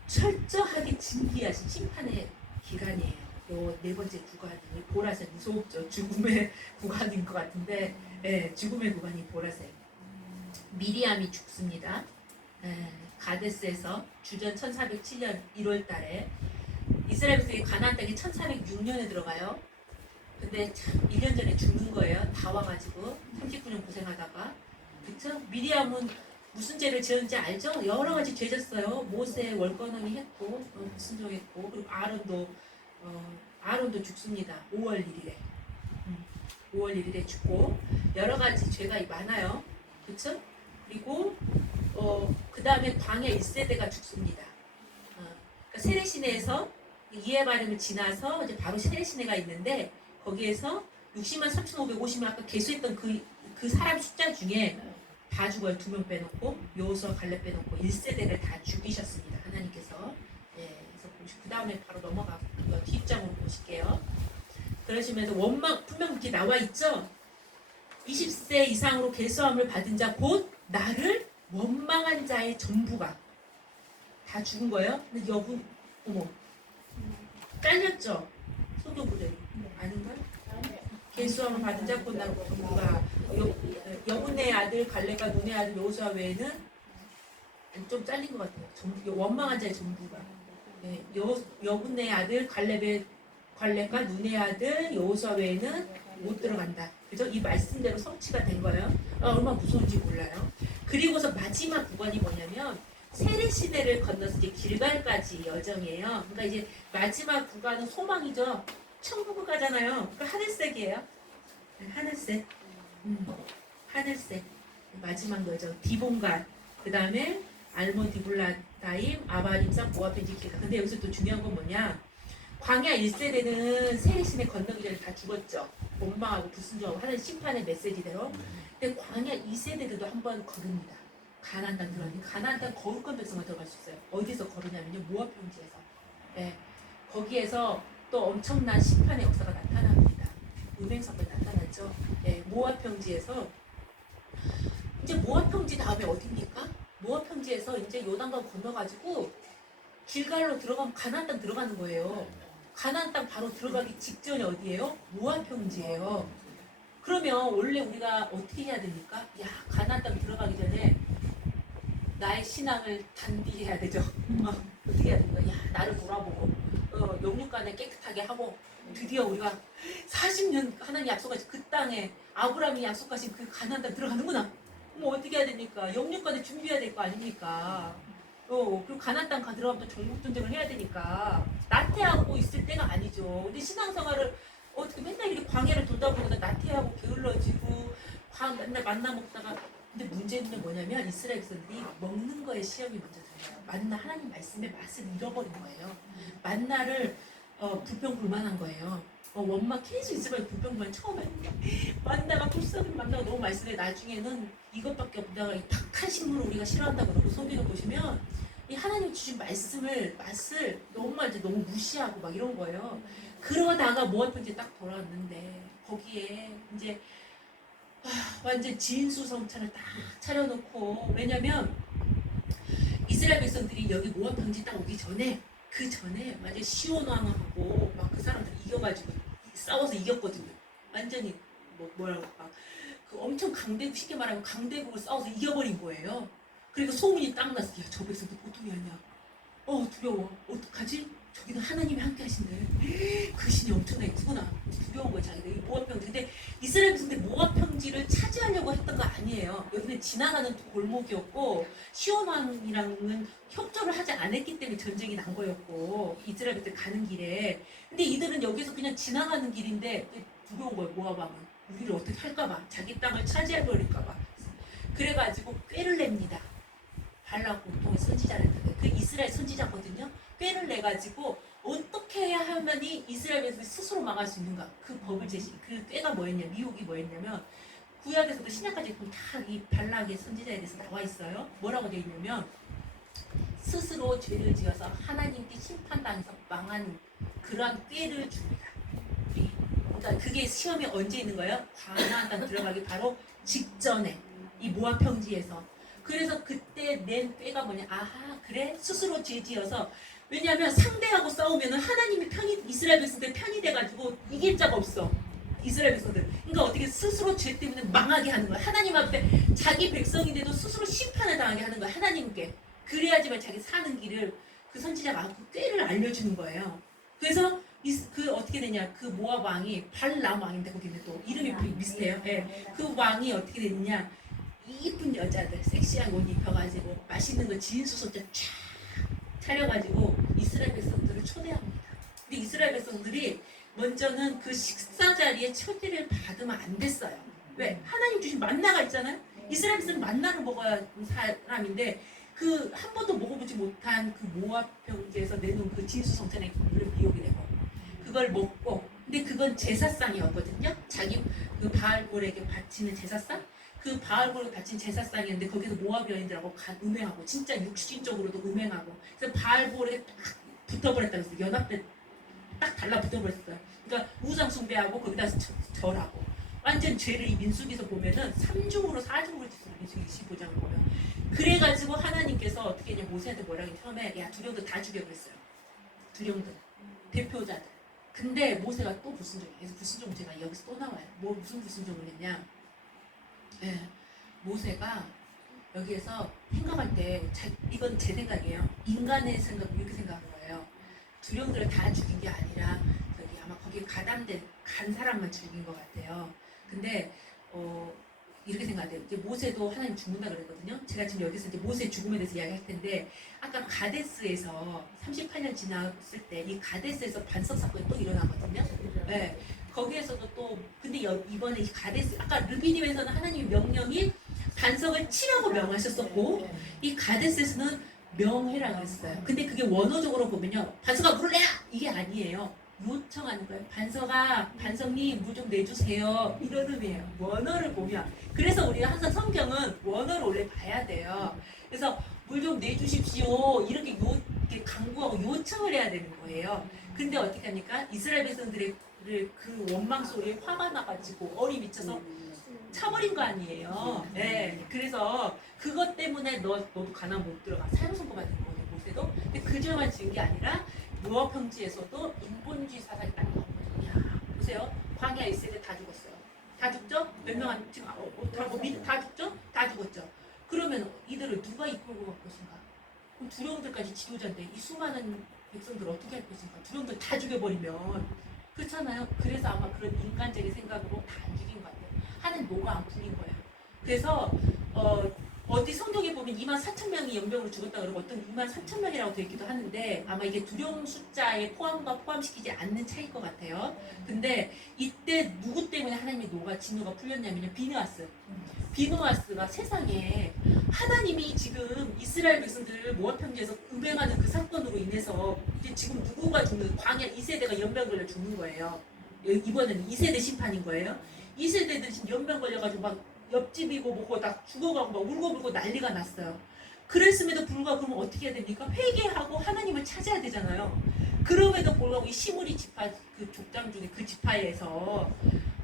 철저하게 진기하신 심판의 기간이에요. 요 네 번째 구간이 보라색 무섭죠. 죽음의 구간인 것 같은데, 네, 죽음의 구간이 보라색. 미리암이 죽습니다. 가데스에서 주전 1407년 1월달에 이스라엘 백성이 가나안 땅에 1406년에 들어가요. 근데 참 1년 전에 죽는 거예요. 다 와가지고 39년 고생하다가. 그쵸? 미리암은 무슨 죄를 지었는지 알죠? 여러 가지 죄 졌어요. 모세 월권원이 했고 불순종했고 그리고 아론도 죽습니다. 5월 1일에 5월 1일에 죽고 여러 가지 죄가 많아요. 그쵸? 그리고 그 다음에 광야 1세대가 죽습니다. 그러니까 세례시내에서 이에바림을 지나서 이제 바로 세례시내가 있는데 거기에서 60만 3,550명 아까 계수했던 그 사람 숫자 중에 다 죽어요. 2명 빼놓고 요호수아 갈렙 빼놓고 1세대를 다 죽이셨습니다. 하나님께서. 그래서 그 다음에 바로 넘어가 뒷장으로 보실게요. 그러시면서 원망 분명 이렇게 나와 있죠. 20세 이상으로 계수함을 받은 자 곧 나를 원망한 자의 전부가 다 죽은 거예요. 근데 여분 어머 잘렸죠. 소도부들 아닌가? 계수함을 받은 자 곧 나를 전부가 여분의 아들 갈렙과 눈의 아들 요호수아 외에는 좀 잘린 것 같아요. 원망한 자의 전부가. 네, 여분의 아들 갈렙과 눈의 아들 여호수아 외에는 못 들어간다. 그죠? 이 말씀대로 성취가 된 거예요. 얼마나 무서운지 몰라요. 그리고서 마지막 구간이 뭐냐면 세례시내를 건너서 이제 길갈까지 여정이에요. 그러니까 이제 마지막 구간은 소망이죠. 천국을 가잖아요. 그러니까 하늘색이에요. 하늘색. 하늘색. 마지막 여정. 디본갈. 그 다음에 알몬 디블라다임 아바림산 모아펜지키가. 근데 여기서 또 중요한 건 뭐냐? 광야 1세대는 세례시내 건너기 전에 다 죽었죠. 원망하고 불순종하고 하는 심판의 메시지대로. 근데 광야 2세대들도 한번 걸읍니다. 가나안 땅 들어가니 가나안 땅 거룩한 백성만 들어갈 수 있어요. 어디서 걸으냐면요. 모압 평지에서. 네. 거기에서 또 엄청난 심판의 역사가 나타납니다. 음행 사건이 나타났죠. 네. 모압 평지에서 이제 모압 평지 다음에 어디입니까? 모압 평지에서 이제 요단강 건너가지고 길갈로 들어가면 가나안 땅 들어가는 거예요. 가나안 땅 바로 들어가기 직전이 어디예요? 모압 평지예요. 그러면 원래 우리가 어떻게 해야 됩니까? 야, 가나안 땅 들어가기 전에 나의 신앙을 단비해야 되죠. 어떻게 해야 됩니까? 야, 나를 돌아보고 영육간에 깨끗하게 하고 드디어 우리가 40년 하나님 약속하신 그 땅에 아브라함이 약속하신 그 가나안 땅 들어가는구나. 뭐 어떻게 해야 됩니까? 영육간에 준비해야 될 거 아닙니까? 그리고 가나안 땅 들어가면 또 정복 전쟁을 해야 되니까 나태하고 있을 때가 아니죠. 근데 신앙생활을 어떻게 맨날 이렇게 광야를 돌다 보니까 나태하고 게을러지고 맨날 만나 먹다가 근데 문제는 뭐냐면 이스라엘 백성들이 먹는 거에 시험이 먼저 들어요. 만나 하나님 말씀의 맛을 잃어버린 거예요. 만나를 불평불만한 거예요. 원만 계속 있으면 불평불만 처음에 만나가 불쌍한 만나가 너무 맛있는데 나중에는 이것밖에 없다가 이 탁한 식물을 우리가 싫어한다고 그러고 소비를 보시면 이 하나님 주신 맛을 정말 이제 너무 무시하고 막 이런 거예요. 그러다가 모아평지에 딱 돌아왔는데 거기에 이제 완전 진수성찬을 딱 차려놓고 왜냐면 이스라엘 백성들이 여기 모아평지 딱 오기 전에 그 전에 완전 시온 왕하고 막 그 사람들 이겨가지고 싸워서 이겼거든요. 완전히 뭐라고 그 엄청 강대국 쉽게 말하면 강대국을 싸워서 이겨버린 거예요. 그러니까 소문이 딱 났어. 야, 저 백성들 보통이 아니야. 두려워. 어떡하지? 저기는 하나님이 함께 하신대. 그 신이 엄청나게 크구나. 두려운 거야 자기들. 이 모압평지. 근데 이스라엘 백성들 모압평지를 차지하려고 했던 거 아니에요. 여기는 지나가는 골목이었고 시온왕이랑은 협조를 하지 않았기 때문에 전쟁이 난 거였고 이스라엘 백성들 가는 길에. 근데 이들은 여기서 그냥 지나가는 길인데 두려운 거예요. 모압왕은. 우리를 어떻게 할까봐. 자기 땅을 차지해버릴까봐. 그래가지고 꾀를 냅니다. 발락 공통의 선지자를 그 이스라엘 선지자거든요. 꾀를 내가지고 어떻게 해야 하면이 이스라엘에서 스스로 망할 수 있는가 그 법을 제시. 그 꾀가 뭐였냐 미혹이 뭐였냐면 구약에서도 신약까지 보면 다 이 발락의 선지자에 대해서 나와 있어요. 뭐라고 되어 있냐면 스스로 죄를 지어서 하나님께 심판당해서 망하는 그러한 꾀를 줍니다. 그러니까 그게 시험이 언제 있는 거예요? 가나안 땅 들어가기 바로 직전에 이 모압 평지에서. 그래서 그때 낸 꾀가 뭐냐? 아하 그래 스스로 죄지어서 왜냐하면 상대하고 싸우면 하나님이 편이 이스라엘 백성들 편이 돼가지고 이길 자가 없어. 이스라엘 백성들. 그러니까 어떻게 스스로 죄 때문에 망하게 하는 거야. 하나님 앞에 자기 백성인데도 스스로 심판을 당하게 하는 거야. 하나님께. 그래야지만 자기 사는 길을 그 선지자가 그 꾀를 알려주는 거예요. 그래서 그 어떻게 되냐? 그 모압 왕이 발람 왕인데 거기는 또 이름이 비슷해요. 네. 그 왕이 어떻게 됐냐? 이쁜 여자들 섹시한 옷 입혀가지고 맛있는 거 진수소자 쫙 차려가지고 이스라엘 백성들을 초대합니다. 근데 이스라엘 백성들이 먼저는 그 식사 자리에 초대를 받으면 안 됐어요. 왜? 하나님 주신 만나가 있잖아요. 이스라엘 백성은 만나를 먹어야 하는 사람인데 그 한 번도 먹어보지 못한 그 모압 평지에서 내놓은 그 진수성찬에 물론 미혹이 되고 그걸 먹고 근데 그건 제사상이었거든요. 자기 그 바알볼에게 바치는 제사상. 그 바알볼을 바친 제사상이었는데 거기서 모압 여인들하고 음행하고 진짜 육신적으로도 음행하고 그래서 바알볼에 딱 붙어버렸다고 했어요. 연합돼 딱 달라붙어버렸어요. 그러니까 우상 숭배하고 거기다 절하고 완전 죄를 이 민수기에서 보면은 3중으로 4중으로 짓습니다. 민수기 25장을 보면. 그래가지고 하나님께서 어떻게 했냐 모세한테 뭐라 했냐 처음에 야 두령들 다 죽여버렸어요. 두령들 대표자들. 근데 모세가 또 불순종이에요. 그래서 불순종 제가 여기서 또 나와요. 무슨 불순종을 했냐? 네, 모세가 여기에서 생각할 때 이건 제 생각이에요. 인간의 생각 이렇게 생각한 거예요. 두령들을 다 죽인 게 아니라 저기 아마 거기에 가담된 간 사람만 죽인 것 같아요. 근데 이렇게 생각해요. 이제 모세도 하나님 죽는다 그랬거든요. 제가 지금 여기서 이제 모세의 죽음에 대해서 이야기할 텐데 아까 가데스에서 38년 지났을 때 이 가데스에서 반석 사건이 또 일어나거든요. 네. 거기에서도 또 근데 이번에 이 가데스 아까 르비딤에서는 하나님의 명령이 반석을 치라고 명하셨었고 이 가데스에서는 명해라 그랬어요. 근데 그게 원어적으로 보면요 반석아 물을 내라 이게 아니에요. 요청하는 거예요. 반석님 물 좀 내주세요 이런 의미예요. 원어를 보면. 그래서 우리가 항상 성경은 원어를 원래 봐야 돼요. 그래서 물 좀 내주십시오 이렇게 강구하고 요청을 해야 되는 거예요. 근데 어떻게 합니까? 이스라엘 백성들의 그 원망 소리에 화가 나가지고 얼이 미쳐서 쳐버린 거 아니에요. 네. 그래서 그것 때문에 너도 가나안 못 들어가. 사형 선고받은 거거든요. 모세도. 근데 그 죄만 지은 게 아니라 모압 평지에서도 인본주의 사상이 딱 나오거든요. 보세요. 광야 있을 때 다 죽었어요. 다 죽죠? 몇 명 지금 다 죽죠? 다 죽었죠. 그러면 이들을 누가 이끌고 갈 것인가? 그럼 두령들까지 지도자인데 이 수많은 백성들 어떻게 할 것인가? 두령들 다 죽여버리면 그렇잖아요. 그래서 아마 그런 인간적인 생각으로 다 안 죽인 것 같아요. 하는 노가 안 풀린 거야. 그래서 어디 성경에 보면 2만 4천 명이 연병으로 죽었다 그러고 어떤 2만 4천 명이라고 되어 있기도 하는데 아마 이게 두령 숫자에 포함시키지 않는 차이일 것 같아요. 근데 이때 누구 때문에 하나님의 진노가 풀렸냐면요. 비느하스가 세상에 하나님이 지금 이스라엘 백성들 모압 평지에서 음행하는 그 사건으로 인해서 이제 지금 누구가 죽는 광야 2세대가 연병 걸려 죽는 거예요. 이번에는 2세대 심판인 거예요. 2세대들이 지금 연병 걸려가지고 막 옆집이고 뭐고 다 죽어가고 막 울고불고 난리가 났어요. 그랬음에도 불구하고 그러면 어떻게 해야 됩니까? 회개하고 하나님을 찾아야 되잖아요. 그럼에도 불구하고 이 시므리 지파 그 족장 중에 그 지파에서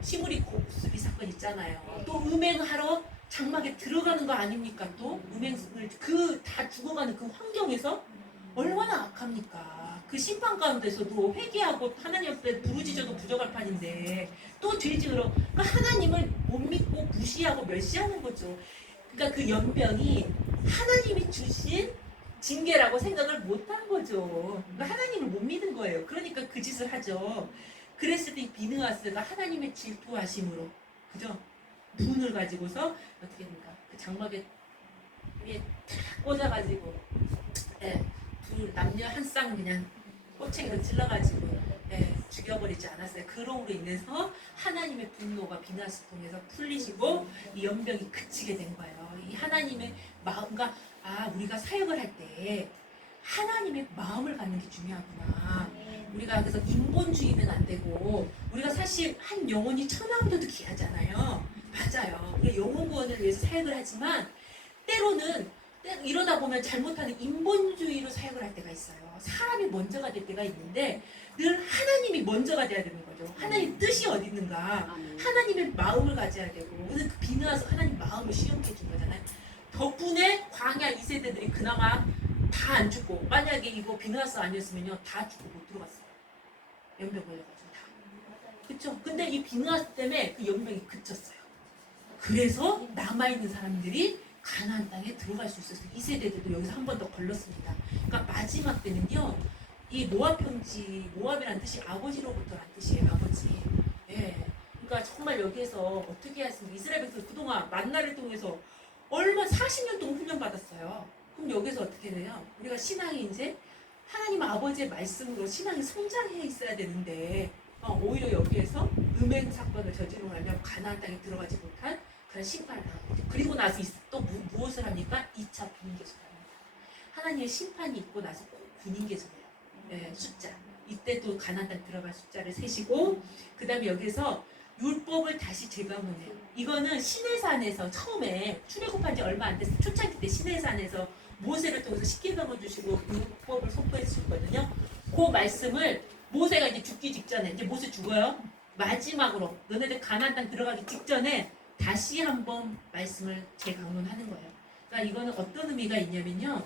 시므리 곱슬이 사건 있잖아요. 또 음행하러 장막에 들어가는 거 아닙니까? 또 음행을 그 다 죽어가는 그 환경에서 얼마나 악합니까? 그 심판 가운데서도 회개하고 하나님 앞에 부르짖어도 부족할 판인데 또 죄지으러 그러니까 하나님을 못 믿고 무시하고 멸시하는 거죠. 그러니까 그 연병이 하나님이 주신 징계라고 생각을 못한 거죠. 그러니까 하나님을 못 믿은 거예요. 그러니까 그 짓을 하죠. 그랬을 때 이 비느하스가 하나님의 질투하심으로 그죠? 분을 가지고서 어떻게 됩니까? 그 장막에 위에 탁 꽂아가지고 둘 남녀 한 쌍 그냥 꼬챙이로 찔러가지고 죽여버리지 않았어요. 그럼으로 인해서 하나님의 분노가 비느하스 통해서 풀리시고 이 연병이 그치게 된 거예요. 이 하나님의 마음과 우리가 사역을 할 때 하나님의 마음을 갖는 게 중요하구나. 우리가 그래서 인본주의는 안 되고 우리가 사실 한 영혼이 천하보다도 귀하잖아요. 맞아요. 우리가 영혼 구원을 위해서 사역을 하지만 때로는 이러다 보면 잘못하는 인본주의로 사역을 할 때가 있어요. 사람이 먼저가 될 때가 있는데 늘 하나님이 먼저가 돼야 되는 거죠. 하나님 뜻이 어디 있는가. 하나님의 마음을 가져야 되고 그래서 그 비느하서 하나님 마음을 시험해 준 거잖아요. 덕분에 광야 2세대들이 그나마 다 안 죽고 만약에 이거 비느하스 아니었으면요 다 죽고 못 들어갔어요. 연병 걸려가지고 다. 그쵸? 근데 이 비느하스 때문에 그 연병이 그쳤어요. 그래서 남아있는 사람들이 가나안 땅에 들어갈 수 있었어요. 2세대들도 여기서 한 번 더 걸렸습니다. 그러니까 마지막 때는요 이 모압 평지, 모압이라는 뜻이 아버지로부터라는 뜻이에요. 아버지. 그러니까 정말 여기에서 어떻게 했습니까? 이스라엘 백성 그동안 만나를 통해서 얼마 40년 동안 훈련 받았어요. 그럼 여기서 어떻게 돼요? 우리가 신앙이 이제 하나님 아버지의 말씀으로 신앙이 성장해 있어야 되는데 오히려 여기에서 음행 사건을 저지르고 나면 가나안 땅에 들어가지 못한 그런 심판을 당하고 그리고 나서 또 무엇을 합니까? 2차 군인계속을 합니다. 하나님의 심판이 있고 나서 군인계속이에요. 숫자. 이때 또 가나안 땅 들어갈 숫자를 세시고 그 다음에 여기서 율법을 다시 재가문해요. 이거는 시내산에서 처음에 출애굽한 지 얼마 안 됐어요. 초창기 때 시내산에서 모세를 통해서 십계명을 주시고 율법을 선포해 주셨거든요. 그 말씀을 모세가 이제 죽기 직전에 이제 모세 죽어요. 마지막으로 너네들 가나안 땅 들어가기 직전에 다시 한번 말씀을 재강론하는 거예요. 그러니까 이거는 어떤 의미가 있냐면요.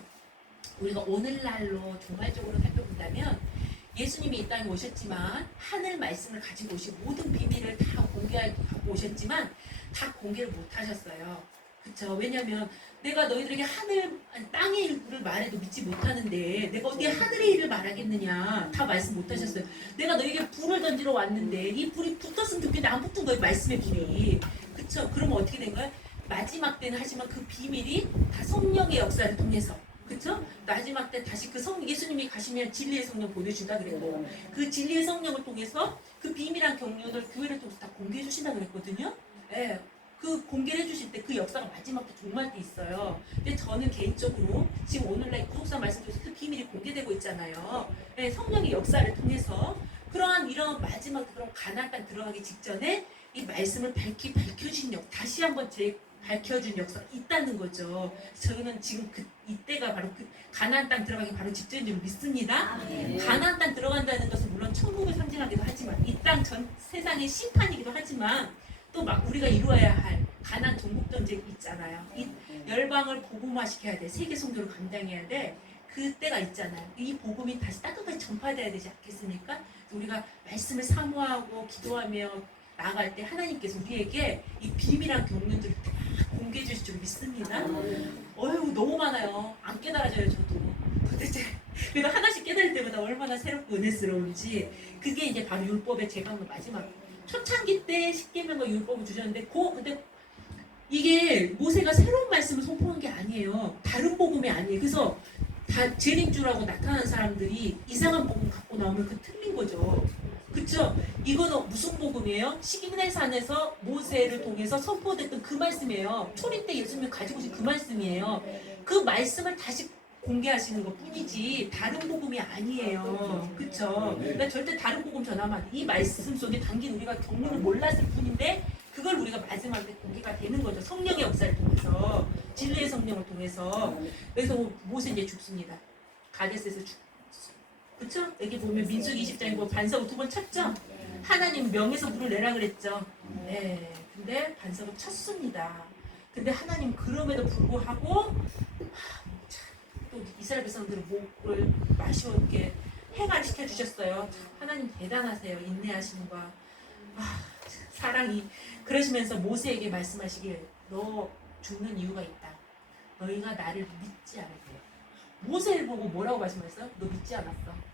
우리가 오늘날로 종말적으로 살펴본다면 예수님이 이 땅에 오셨지만 하늘 말씀을 가지고 오시고 모든 비밀을 다 공개하고 오셨지만 다 공개를 못 하셨어요. 그렇죠? 왜냐하면 내가 너희들에게 땅의 일을 말해도 믿지 못하는데 내가 어떻게 하늘의 일을 말하겠느냐 다 말씀 못 하셨어요. 내가 너에게 불을 던지러 왔는데 이 불이 붙었으면 좋겠는데 안 붙은 거예요. 말씀의 불이. 그렇죠? 그러면 어떻게 된 거예요? 마지막 때는 하지만 그 비밀이 다 성령의 역사를 통해서 그쵸? 마지막 때 다시 예수님이 가시면 진리의 성령 보내준다 그랬고 그 진리의 성령을 통해서 그 비밀한 경륜을 교회를 통해서 다 공개해 주신다 그랬거든요. 그 공개를 해주실 때 그 역사가 마지막 때 종말 때 있어요. 근데 저는 개인적으로 지금 오늘날 구속사 말씀 중에서 그 비밀이 공개되고 있잖아요. 성령의 역사를 통해서 이런 마지막 그런 가나안 땅 들어가기 직전에 이 말씀을 밝혀준 다시 한번 밝혀준 역사가 있다는 거죠. 저는 지금 이때가 바로 가나안 땅 들어가기 바로 직전인 줄 믿습니다. 가나안 땅 들어간다는 것은 물론 천국을 상징하기도 하지만 이 땅 전 세상의 심판이기도 하지만 또 우리가 이루어야 할 가나안 종국 전쟁 있잖아요. 이 열방을 복음화시켜야 돼. 세계 선교를 감당해야 돼. 그때가 있잖아요. 이 복음이 다시 따뜻하게 전파돼야 되지 않겠습니까? 우리가 말씀을 사모하고 기도하며 나아갈 때 하나님께서 우리에게 이 비밀한 경륜들을 다 공개해 주실 줄 믿습니다. 너무 많아요. 안 깨달아져요. 저도 도대체 그래도 하나씩 깨달을 때마다 얼마나 새롭고 은혜스러운지 그게 이제 바로 율법의 제가 마지막 초창기 때 십계명과 율법을 주셨는데 근데 이게 모세가 새로운 말씀을 선포한 게 아니에요. 다른 복음이 아니에요. 그래서 다 재림주라고 나타나는 사람들이 이상한 복음 갖고 나오면 그 틀린 거죠. 그쵸? 이거는 무슨 복음이에요? 시기내산에서 모세를 통해서 선포됐던 그 말씀이에요. 초림 때 예수님이 가지고 오신 그 말씀이에요. 그 말씀을 다시 공개하시는 것 뿐이지 다른 복음이 아니에요. 그쵸? 그러니까 절대 다른 복음 전하면 안 돼. 이 말씀 속에 담긴 우리가 경륜을 몰랐을 뿐인데 그걸 우리가 마지막에 공개가 되는 거죠. 성령의 역사를 통해서, 진리의 성령을 통해서. 그래서 모세 이제 죽습니다. 가데스에서 그쵸? 여기 보면 민수기 20장에 보면 반석을 2번 쳤죠? 하나님 명에서 물을 내라 그랬죠? 네. 근데 반석을 쳤습니다. 근데 하나님 그럼에도 불구하고 또 이스라엘 백성들은 목을 마시게 해가 시켜주셨어요. 하나님 대단하세요. 인내하시는 거. 사랑이. 그러시면서 모세에게 말씀하시길 너 죽는 이유가 있다. 너희가 나를 믿지 않을 때요. 모세를 보고 뭐라고 말씀하셨어요? 너 믿지 않았어.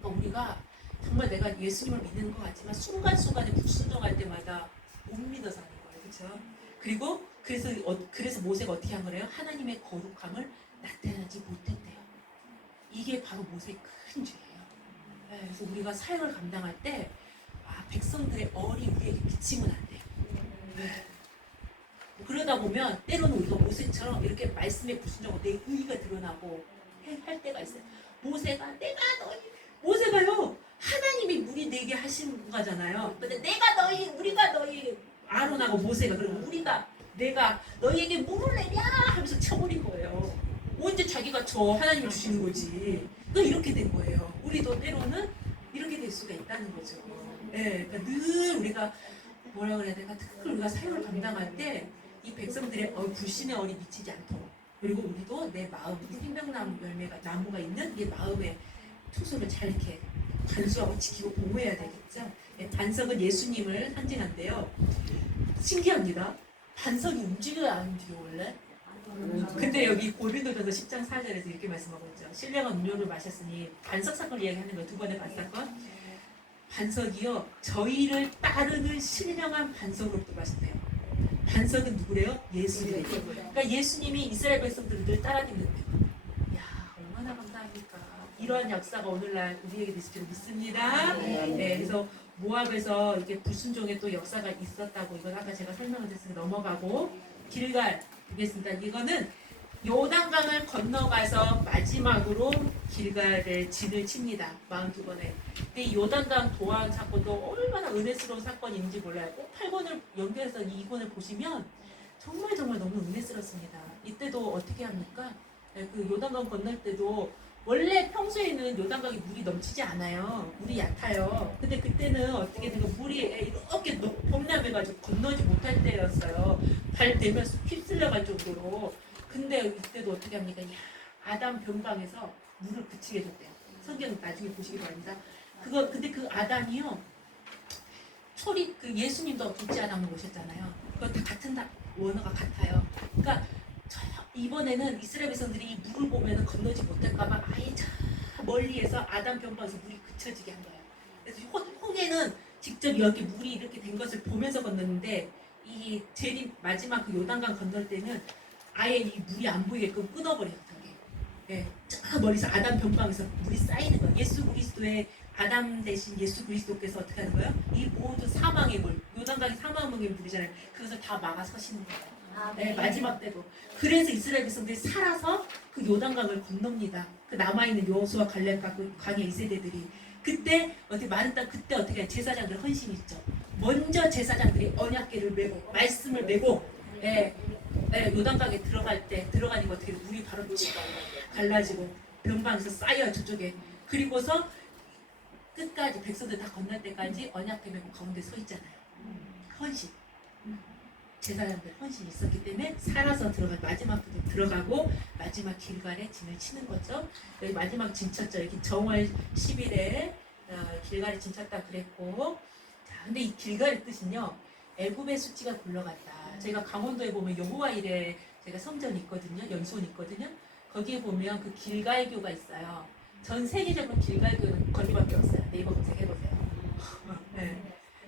그러니까 우리가 정말 내가 예수님을 믿는 것 같지만 순간순간에 불순종할 때마다 못 믿어서 하는 거예요. 그렇죠? 그리고 그래서 모세가 어떻게 한 거래요? 하나님의 거룩함을 나타내지 못했대요. 이게 바로 모세의 큰 죄예요. 네, 그래서 우리가 사역을 감당할 때 백성들의 얼이 우리에게 비치면 안 돼요. 네. 그러다 보면 때로는 우리가 모세처럼 이렇게 말씀에 불순종하고 내 의의가 드러나고 할 때가 있어요. 모세가요 하나님이 물이 내게 하신 거잖아요. 근데 우리가 너희 아론하고 모세가 그러면 내가 너희에게 물을 내랴 하면서 쳐버린 거예요. 언제 자기가 하나님이 주시는 거지. 그러니까 이렇게 된 거예요. 우리도 때로는 이렇게 될 수가 있다는 거죠. 네, 그러니까 늘 우리가 뭐라 그래야 될까? 특히 우리가 사역을 감당할 때 이 백성들의 불신의 얼이 미치지 않도록 그리고 우리도 내 마음, 생명나무 나무가 있는 이 마음의 투소를 잘 이렇게 간수하고 지키고 보호해야 되겠죠. 네, 반석은 예수님을 상징한데요. 신기합니다. 반석이 움직여야 안 움직여 원래? 근데 여기 고린도전서 10장 4절에서 이렇게 말씀하고 있죠. 신령한 음료를 마셨으니 반석 사건을 이야기하는 거예요. 2번의 반사건. 반석이요 저희를 따르는 신령한 반석으로부터 마셨대요. 반석은 누구래요? 예수님. 그러니까 예수님이 이스라엘 백성들을 늘 따라다니는 거예요. 야 얼마나 감사합니까? 이러한 역사가 오늘날 우리에게 있을 줄 믿습니다. 네, 그래서 모압에서 이게 불순종의 또 역사가 있었다고 이건 아까 제가 설명을 드렸으니까 넘어가고 길갈 보겠습니다. 이거는 요단강을 건너가서 마지막으로 길갈에 진을 칩니다. 42번에. 근데 요단강 도안 사건도 얼마나 은혜스러운 사건인지 몰라요. 꼭 8권을 연결해서 2권을 보시면 정말 너무 은혜스럽습니다. 이때도 어떻게 합니까? 그 요단강 건널 때도 원래 평소에는 요단강에 물이 넘치지 않아요. 물이 얕아요. 근데 그때는 어떻게 되면 물이 이렇게 범람해가지고 건너지 못할 때였어요. 발 대면서 휩쓸려갈 정도로. 근데 이때도 어떻게 합니까? 아담 변방에서 물을 그치게 해줬대요. 성경 나중에 보시기 바랍니다. 근데 그 아담이요. 그 예수님도 둘째 아담을 모셨잖아요. 그거 다 같은 원어가 같아요. 그러니까 이번에는 이스라엘 백성들이 이 물을 보면 건너지 못할까봐 아예 저 멀리에서 아담 변방에서 물이 그쳐지게 한 거예요. 그래서 홍해는 직접 여기 물이 이렇게 된 것을 보면서 건넜는데 이 제일 마지막 그 요단강 건널 때는 아예 이 물이 안 보이게끔 끊어버렸던 게. 예, 저 멀리서 아담 변방에서 물이 쌓이는 거예요. 예수 그리스도의 아담 대신 예수 그리스도께서 어떻게 하는 거예요? 이 모든 사망의 물, 요단강이 사망의 물이잖아요. 그것을 다 막아서시는 거예요. 네, 마지막 때도. 그래서 이스라엘 백성들이 살아서 그 요단강을 건넙니다. 그 남아있는 여호수아 갈렙과 그 광야 2세대들이. 그때 어떻게 많은 땅 그때 어떻게 해요? 제사장들 헌신이 있죠. 먼저 제사장들이 언약궤를 메고 말씀을 메고 요단강에 들어가니까 어떻게 물이 바로 갈라지고 변방에서 쌓여 저쪽에. 그리고서 끝까지 백성들 다 건널 때까지 언약궤 메고 가운데 서 있잖아요. 헌신. 제사장들 헌신이 있었기 때문에 살아서 마지막부터 들어가고 마지막 길갈에 진을 치는 거죠. 여기 마지막 진 쳤죠. 여기 정월 10일에 길갈에 진 쳤다 그랬고. 자, 근데 이 길갈의 뜻은요. 애굽의 수치가 굴러갔다. 제가 강원도에 보면 여호와 일에 제가 성전이 있거든요. 연수원이 있거든요. 거기에 보면 그 길갈교가 있어요. 전 세계적으로 길갈교는 거기밖에 없어요. 네이버 검색해보세요. 네.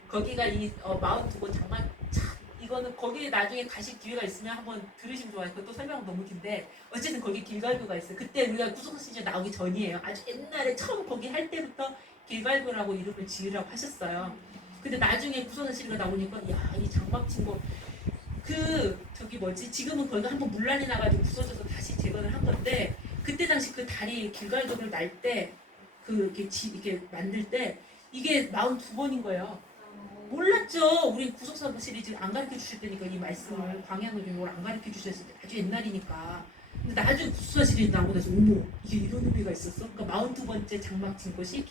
거기가 이 마운트고 정말 참 이거는 거기에 나중에 가실 기회가 있으면 한번 들으시면 좋아요. 그것도 설명은 너무 긴데 어쨌든 거기 길갈교가 있어요. 그때 우리가 구속사 시즌 나오기 전이에요. 아주 옛날에 처음 거기 할 때부터 길갈교라고 이름을 지으라고 하셨어요. 근데 나중에 구속사 시즌가 나오니까 야 이 장막친구 저기 뭐지 지금은 거기가 한번 문란이 나가지고 부서져서 다시 재건을 한 건데 그때 당시 그 다리 길갈교를 날 때 이렇게 만들 때 이게 42번인 거예요. 몰랐죠. 우리 구속사 시리즈 안 가르쳐 주실 때니까 이 말씀을 광야노중을 안 가르쳐 주셨을 때 아주 옛날이니까. 근데 나중에 구속사 시리즈 나오고 나서 어머 이게 이런 의미가 있었어? 그러니까 42번째 장막 진 곳이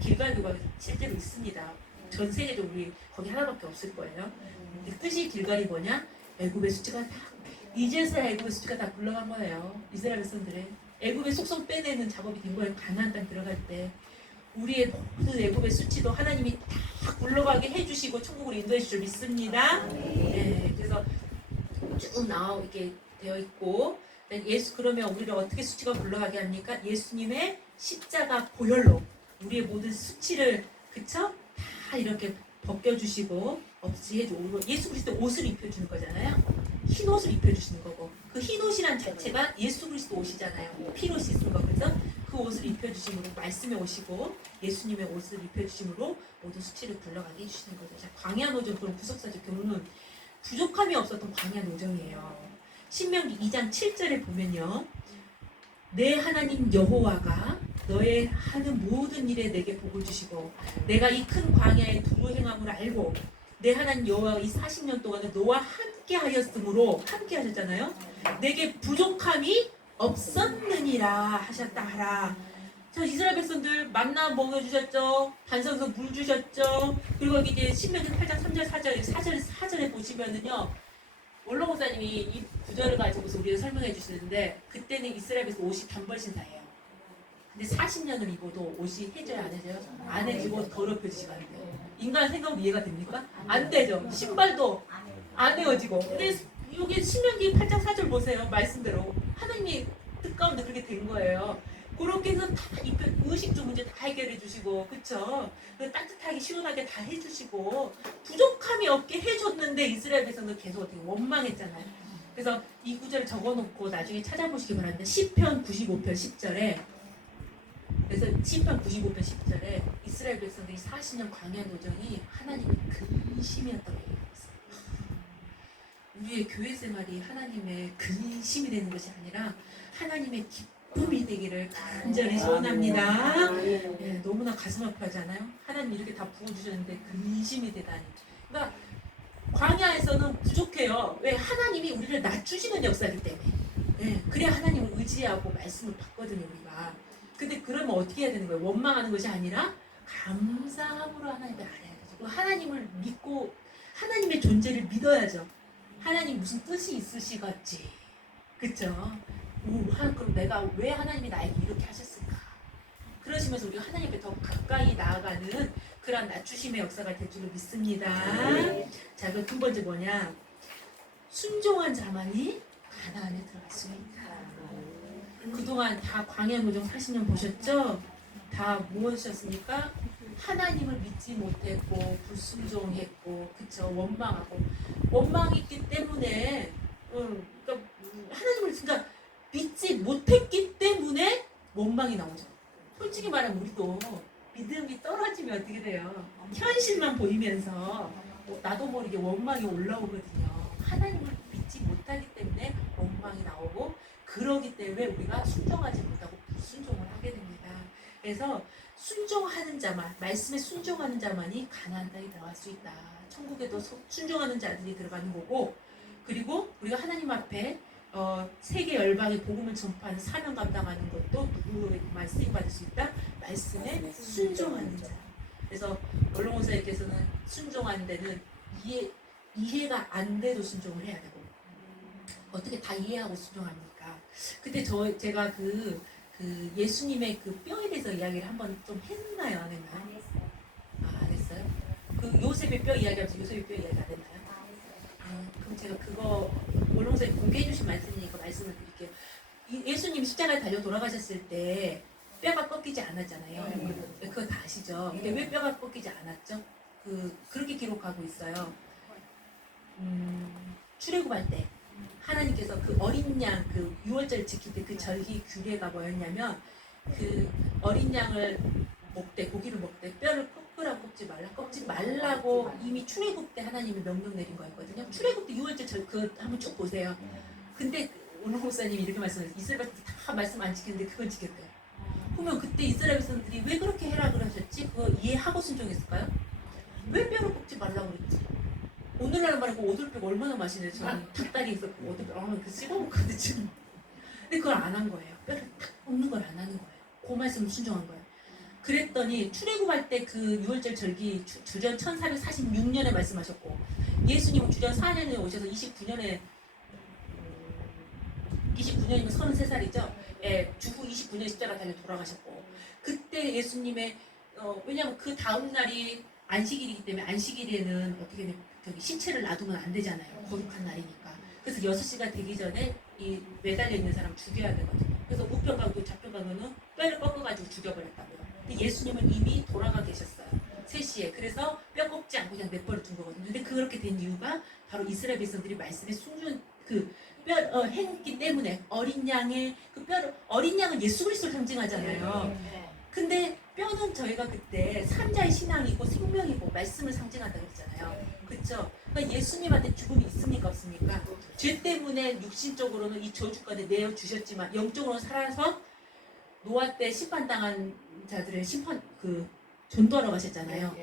길갈교가 실제로 있습니다. 전 세계적으로 우리 거기 하나밖에 없을 거예요. 뜻이 길갈이 뭐냐? 애굽의 수치가 다 이제서야 애굽의 수치가 다 굴러간 거예요. 이스라엘 백성들의 애굽의 속성 빼내는 작업이 된 거예요. 가나안 땅 들어갈 때 우리의 모든 애굽의 수치도 하나님이 다 굴러가게 해주시고 천국으로 인도해 주실 줄 믿습니다. 네, 그래서 쭉 나와 이렇게 되어 있고 예수 그러면 우리를 어떻게 수치가 굴러가게 합니까? 예수님의 십자가 보혈로 우리의 모든 수치를 그쵸? 다 이렇게 벗겨주시고 없이 해주고 예수 그리스도 옷을 입혀주는 거잖아요. 흰 옷을 입혀주시는 거고 그 흰 옷이란 자체가 예수 그리스도 옷이잖아요. 피로 씻은 거 그래서 그 옷을 입혀주심으로 말씀에 오시고 예수님의 옷을 입혀주심으로 모든 수치를 굴러가게 해주시는 거죠. 자, 광야 노정 그런 구속사적 경우는 부족함이 없었던 광야 노정이에요. 신명기 2장 7절에 보면요. 내 하나님 여호와가 너의 하는 모든 일에 내게 복을 주시고 내가 이 큰 광야에 두루 행함을 알고 내 하나님 여호와가 이 40년 동안은 너와 함께 하였으므로 함께 하셨잖아요. 내게 부족함이 없었느니라 하셨다 하라. 자, 이스라엘 백성들 만나 먹여주셨죠. 반성서 물 주셨죠. 그리고 여기 이제 신명기 8장 3절 4절에 보시면은요. 원로 목사님이 이 구절을 가지고서 우리를 설명해 주시는데 그때는 이스라엘에서 옷이 단벌 신사예요. 근데 40년을 입어도 옷이 해져야 안 해져요? 안 해지고 더럽혀지지가 않대요. 인간 생각으로 이해가 됩니까? 안 되죠. 신발도 안 헤어지고. 근데 여기 신명기 8장 4절 보세요. 말씀대로 하나님이 뜻 가운데 그렇게 된 거예요. 그렇게 해서 다 의식주 문제 다 해결해 주시고 그쵸? 따뜻하게 시원하게 다 해주시고 부족함이 없게 해줬는데 이스라엘 백성들 계속 어떻게 원망했잖아요. 그래서 이 구절을 적어놓고 나중에 찾아보시기 바랍니다. 시편 95편 10절에 그래서 시편 95편 10절에 이스라엘 백성들이 40년 광야 노정이 하나님의 근심이었다고 얘기했어요. 우리의 교회 생활이 하나님의 근심이 되는 것이 아니라 하나님의 기쁨이 되기를 간절히 소원합니다. 네, 너무나 가슴 아파하잖아요. 하나님 이렇게 다 부어주셨는데 근심이 되다니. 그러니까 광야에서는 부족해요. 왜? 하나님이 우리를 낮추시는 역사이기 때문에. 네, 그래야 하나님을 의지하고 말씀을 받거든요 우리가. 근데 그러면 어떻게 해야 되는 거예요? 원망하는 것이 아니라 감사함으로 하나님을 알아야 되죠. 하나님을 믿고 하나님의 존재를 믿어야죠. 하나님 무슨 뜻이 있으시겠지. 그쵸? 그럼 내가 왜 하나님이 나에게 이렇게 하셨을까? 그러시면서 우리가 하나님 앞에 더 가까이 나아가는 그런 낮추심의 역사가 될 줄로 믿습니다. 자, 그 두 번째 뭐냐? 순종한 자만이 가나안에 들어갈 수 있다. 그동안 다 광야 노정 40년 보셨죠? 다 무엇이었습니까? 하나님을 믿지 못했고 불순종했고 그쵸? 원망했기 때문에 그러니까 하나님을 진짜 믿지 못했기 때문에 원망이 나오죠. 솔직히 말하면 우리도 믿음이 떨어지면 어떻게 돼요? 현실만 보이면서 나도 모르게 원망이 올라오거든요. 하나님을 믿지 못하기 때문에 원망이 나오고 그러기 때문에 우리가 순종하지 못하고 불순종을 하게 됩니다. 그래서 순종하는 자만, 말씀에 순종하는 자만이 가나안 땅에 들어갈 수 있다. 천국에도 순종하는 자들이 들어가는 거고 그리고 우리가 하나님 앞에 세계 열방의 복음을 전파하는 사명 감당하는 것도 누구에게만 쓰임받을 수 있다? 말씀에 순종하는 자. 그래서 원로 목사님께서는 순종하는 데는 이해가 안 돼도 순종을 해야 되고 어떻게 다 이해하고 순종합니까? 그때 제가 그 예수님의 그 뼈에 대해서 이야기를 한번 좀 했나요? 안 했나요? 안 했어요? 그 요셉의 뼈 이야기하면서 요셉의 뼈 이야기 안 했나요? 그럼 제가 그거 원로 목사님 공개해 주신 말씀이니까 말씀을 드릴게요. 예수님 십자가에 달려 돌아가셨을 때 뼈가 꺾이지 않았잖아요. 그거 다 아시죠? 근데 왜 뼈가 꺾이지 않았죠? 그렇게 기록하고 있어요. 출애굽할 때 하나님께서 그 어린 양 그 유월절 지킬 때 그 절기 규례가 뭐였냐면 그 어린 양을 먹되 고기를 먹되 뼈를 꺾으라고 꺾지 말라고 이미 출애굽 때 하나님이 명령 내린 거였거든요. 출애굽 때 유월절 그 한번 쭉 보세요. 근데 오늘 목사님이 이렇게 말씀하셨어요. 이스라엘 백성들 다 말씀 안 지키는데 그건 지켰대요. 그러면 그때 이스라엘 백성들이 왜 그렇게 해라 그러셨지? 그거 이해하고 순종했을까요? 왜 뼈를 꺾지 말라고 그랬지? 오늘날 말고 오돌뼈가 얼마나 맛있는데 저는 닭다리 있었고 오돌뼈 그 씹어먹거든요. 근데 그걸 안 한 거예요. 뼈를 탁 꺾는 걸 안 하는 거예요. 그 말씀을 순종한 거예요. 그랬더니 출애굽할 때 그 유월절 절기 주전 1446년에 말씀하셨고 예수님은 주전 4년에 오셔서 29년이면 33살이죠. 예, 주후 29년 십자가 달려 돌아가셨고 그때 예수님의 왜냐하면 그 다음 날이 안식일이기 때문에 안식일에는 어떻게 저기 신체를 놔두면 안 되잖아요. 거룩한 날이니까. 그래서 6시가 되기 전에 이 매달려 있는 사람 죽여야 되거든요. 그래서 우편가고 좌편가고는 뼈를 꺾어가지고 죽여버렸다고요. 근데 예수님은 이미 돌아가 계셨어요. 3시에. 그래서 뼈 꺾지 않고 그냥 내버려 둔 거거든요. 근데 그렇게 된 이유가 바로 이스라엘 백성들이 말씀에 순종 행했기 때문에 어린 양의 그 뼈를 어린 양은 예수 그리스도를 상징하잖아요. 근데 뼈는 저희가 그때 삼자의 신앙이고 생명이고 말씀을 상징한다 그랬잖아요. 그렇죠? 그러니까 예수님한테 죽음이 있습니까 없습니까? 죄 때문에 육신적으로는 이 저주까지 내어 주셨지만 영적으로는 살아서 노아 때 심판당한 자들의 심판 전도하러 가셨잖아요.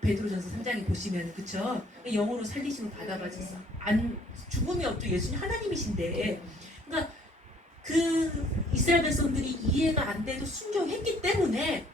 베드로전서 3장에 보시면 그쵸? 영으로 살리심을 받아가셔서 죽음이 없죠. 예수님 하나님이신데 그러니까 그 이스라엘 백성들이 이해가 안 돼도 순종했기 때문에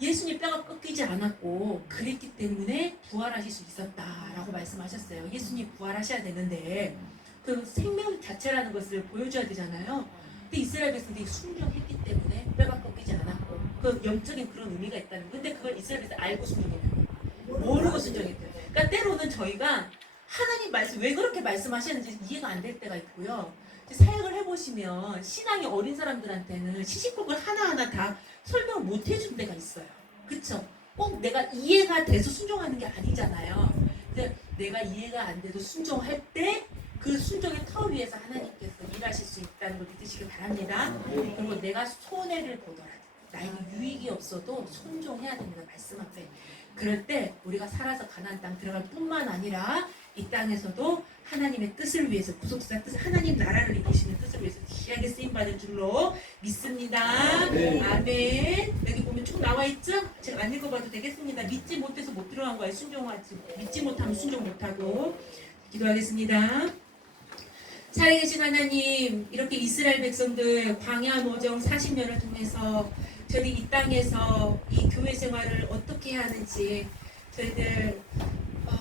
예수님 뼈가 꺾이지 않았고 그랬기 때문에 부활하실 수 있었다라고 말씀하셨어요. 예수님 부활하셔야 되는데 그 생명 자체라는 것을 보여줘야 되잖아요. 근데 이스라엘 백성들이 순종했기 때문에 뼈가 꺾이지 않았고 그 영적인 그런 의미가 있다는 건데 그걸 이스라엘 백성들이 알고 순종했어요. 모르고 순종했대요. 그러니까 때로는 저희가 하나님 말씀 왜 그렇게 말씀하셨는지 이해가 안 될 때가 있고요. 사역을 해보시면 신앙이 어린 사람들한테는 시시콜콜 하나하나 다 설명을 못 해준 데가 있어요. 그쵸? 꼭 내가 이해가 돼서 순종하는 게 아니잖아요. 근데 내가 이해가 안 돼도 순종할 때 그 순종의 터 위에서 하나님께서 일하실 수 있다는 걸 믿으시길 바랍니다. 그리고 내가 손해를 보더라도 나에게 유익이 없어도 순종해야 됩니다. 말씀 앞에. 그럴 때 우리가 살아서 가나안 땅 들어갈 뿐만 아니라 이 땅에서도 하나님의 뜻을 위해서 구속사 뜻 하나님 나라를 이루시는 뜻을 위해서 귀하게 쓰임받을 줄로 믿습니다. 네. 아멘. 여기 보면 쭉 나와 있죠? 제가 안 읽어봐도 되겠습니다. 믿지 못해서 못 들어간 거예요. 순종하지 믿지 못하면 순종 못하고. 기도하겠습니다. 살아계신 하나님, 이렇게 이스라엘 백성들 광야 노정 40년을 통해서 저희 이 땅에서 이 교회 생활을 어떻게 해야 하는지 저희들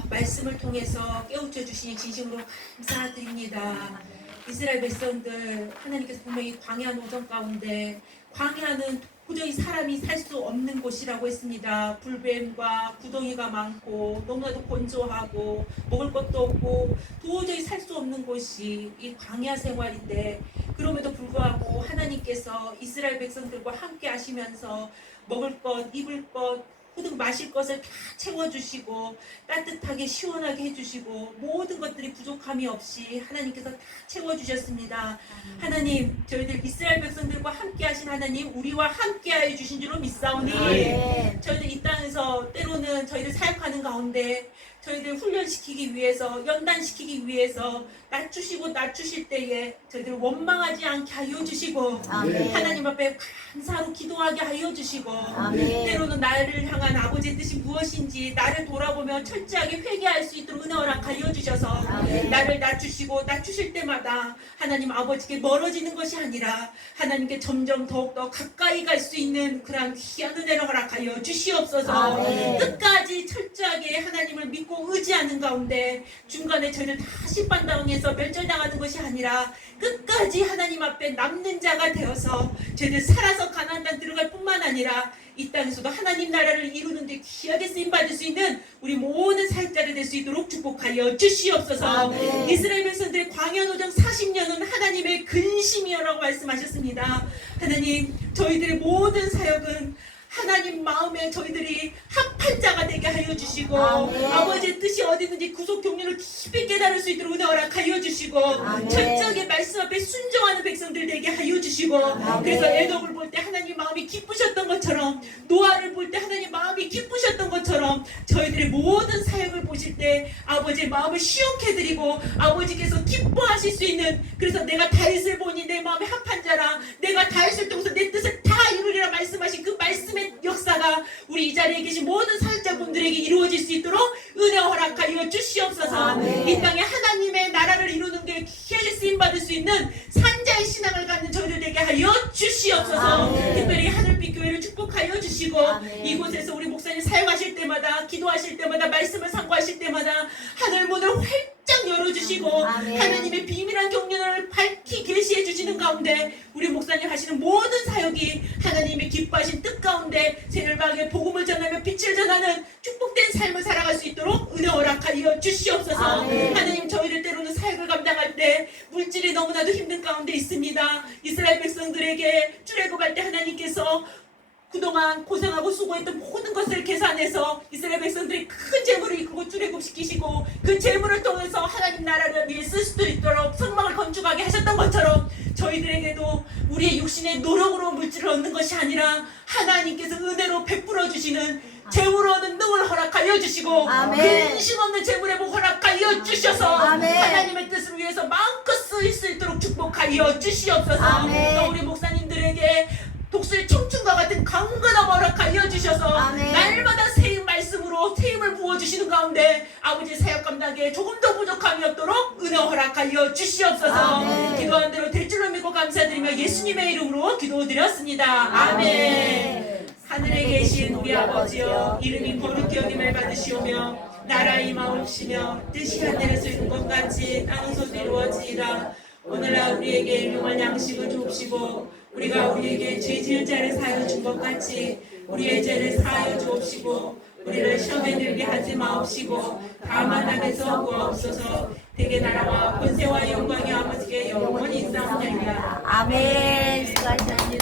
말씀을 통해서 깨우쳐 주시니 진심으로 감사드립니다. 이스라엘 백성들 하나님께서 분명히 광야 노정 가운데 광야는 도저히 사람이 살 수 없는 곳이라고 했습니다. 불뱀과 구덩이가 많고 너무나도 건조하고 먹을 것도 없고 도저히 살 수 없는 곳이 이 광야 생활인데 그럼에도 불구하고 하나님께서 이스라엘 백성들과 함께 하시면서 먹을 것, 입을 것, 모든 마실 것을 다 채워주시고 따뜻하게 시원하게 해주시고 모든 것들이 부족함이 없이 하나님께서 다 채워주셨습니다. 하나님, 저희들 이스라엘 백성들과 함께 하신 하나님, 우리와 함께 하여 주신 줄로 믿사오니 저희들 이 땅에서 때로는 저희들 사역하는 가운데 저희들 훈련시키기 위해서 연단시키기 위해서 낮추실 때에 저희들 원망하지 않게 하여 주시고 하나님 앞에 감사로 기도하게 하여 주시고 때로는 나를 향한 아버지의 뜻이 무엇인지 나를 돌아보며 철저하게 회개할 수 있도록 은혜 허락하여 주셔서 나를 낮추실 때마다 하나님 아버지께 멀어지는 것이 아니라 하나님께 점점 더욱더 가까이 갈 수 있는 그러한 귀한 은혜를 허락하여 주시옵소서. 끝까지 철저하게 하나님을 믿고 의지하는 가운데 중간에 저희를 다 심판당해서 멸절당하는 것이 아니라 끝까지 하나님 앞에 남는 자가 되어서 저희들 살아서 가나안 땅 들어갈 뿐만 아니라 이 땅에서도 하나님 나라를 이루는데 귀하게 쓰임받을 수 있는 우리 모든 사역자를 될 수 있도록 축복하여 주시옵소서. 아멘. 이스라엘 백성들의 광야 노정 40년은 하나님의 근심이여라고 말씀하셨습니다. 하나님, 저희들의 모든 사역은 하나님 마음에 저희들이 합한 자가 되게 하여 주시고, 아멘. 아버지의 뜻이 어디든지 구속 경륜을 깊이 깨달을 수 있도록 은혜 허락하여 주시고, 아멘. 철저하게 말씀 앞에 순종하는 백성들 되게 하여 주시고, 아멘. 그래서 에녹을 볼 때 하나님 마음이 기쁘셨던 것처럼, 노아를 볼 때 하나님 마음이 기쁘셨던 것처럼, 저희들의 모든 사역을 보실 때 아버지의 마음을 시원케 해드리고 아버지께서 기뻐하실 수 있는, 그래서 내가 다윗을 보니 내 마음에 합한 자라, 내가 다윗을 통해서 내 뜻을 다 이루리라 말씀하신 그 말씀의 역사가 우리 이 자리에 계신 모든 사역자분들에게 이루어질 수 있도록 은혜 허락하여 주시옵소서. 아멘. 이 땅에 하나님의 나라를 이루는 게 귀하게 쓰임받을 수 있는 산자의 신앙을 갖는 저희들 되게 하여 주시옵소서. 아멘. 특별히 하늘빛 교회를 축복하여 주시고, 아멘. 이곳에서 우리 목사님 사역하실 때마다, 기도하실 때마다, 말씀을 상고하실 때마다 하늘 문을 활짝 열어주시고, 아멘. 하나님의 비밀한 경륜을 밝히 계시해 주시는 가운데 우리 목사님 하시는 모든 사역이 하나님의 기뻐하신 뜻 가운데 세월방에 복음을 전하며 빛을 전하는 축복된 삶을 살아갈 수 있도록 은혜 허락하여 주시옵소서. 아멘. 하나님, 저희를 때로는 사역을 감당할 때 물질이 너무나도 힘든 가운데 있습니다. 이스라엘 백성들에게 출애굽할 때 하나님께서 그동안 고생하고 수고했던 모든 것을 계산해서 이스라엘 백성들이 큰 재물을 이끌고 출애굽시키시고, 그 재물을 통해서 하나님 나라를 위해 쓸 수도 있도록 성막을 건축하게 하셨던 것처럼, 저희들에게도 우리의 육신의 노력으로 물질을 얻는 것이 아니라 하나님께서 은혜로 베풀어 주시는 재물 얻는 능을 허락하여 주시고, 아멘. 근심 없는 재물의 복 허락하여 주셔서 아멘. 하나님의 뜻을 위해서 마음껏 쓰일 수 있도록 축복하여 주시옵소서. 아멘. 또 우리 목사님들에게 독수리 청춘과 같은 강건함 허락하여 주셔서 아멘. 날마다 새임 말씀으로 새임을 부어주시는 가운데 아버지 사역 감당에 조금 더 부족함이 없도록 은혜 허락하여 주시옵소서. 아멘. 기도한 대로 될 줄로 믿고 감사드리며 예수님의 이름으로 기도드렸습니다. 아멘. 하늘에 계신 우리 아버지여, 이름이 거룩히 여김을 받으시오며 나라 임하옵시며 뜻이 하늘에서 이룬 것 같이 땅에서도 이루어지이다. 오늘날 우리에게 일용할 양식을 주옵시고, 우리가 우리에게 죄 지은 자를 사하여 준 것 같이 우리의 죄를 사하여 주옵시고, 우리를 시험에 들게 하지 마옵시고 다만 악에서 구하옵소서. 대개 나라와 권세와 영광이 아버지께 영원히 있사옵나이다. 아멘. 수고하셨습니다.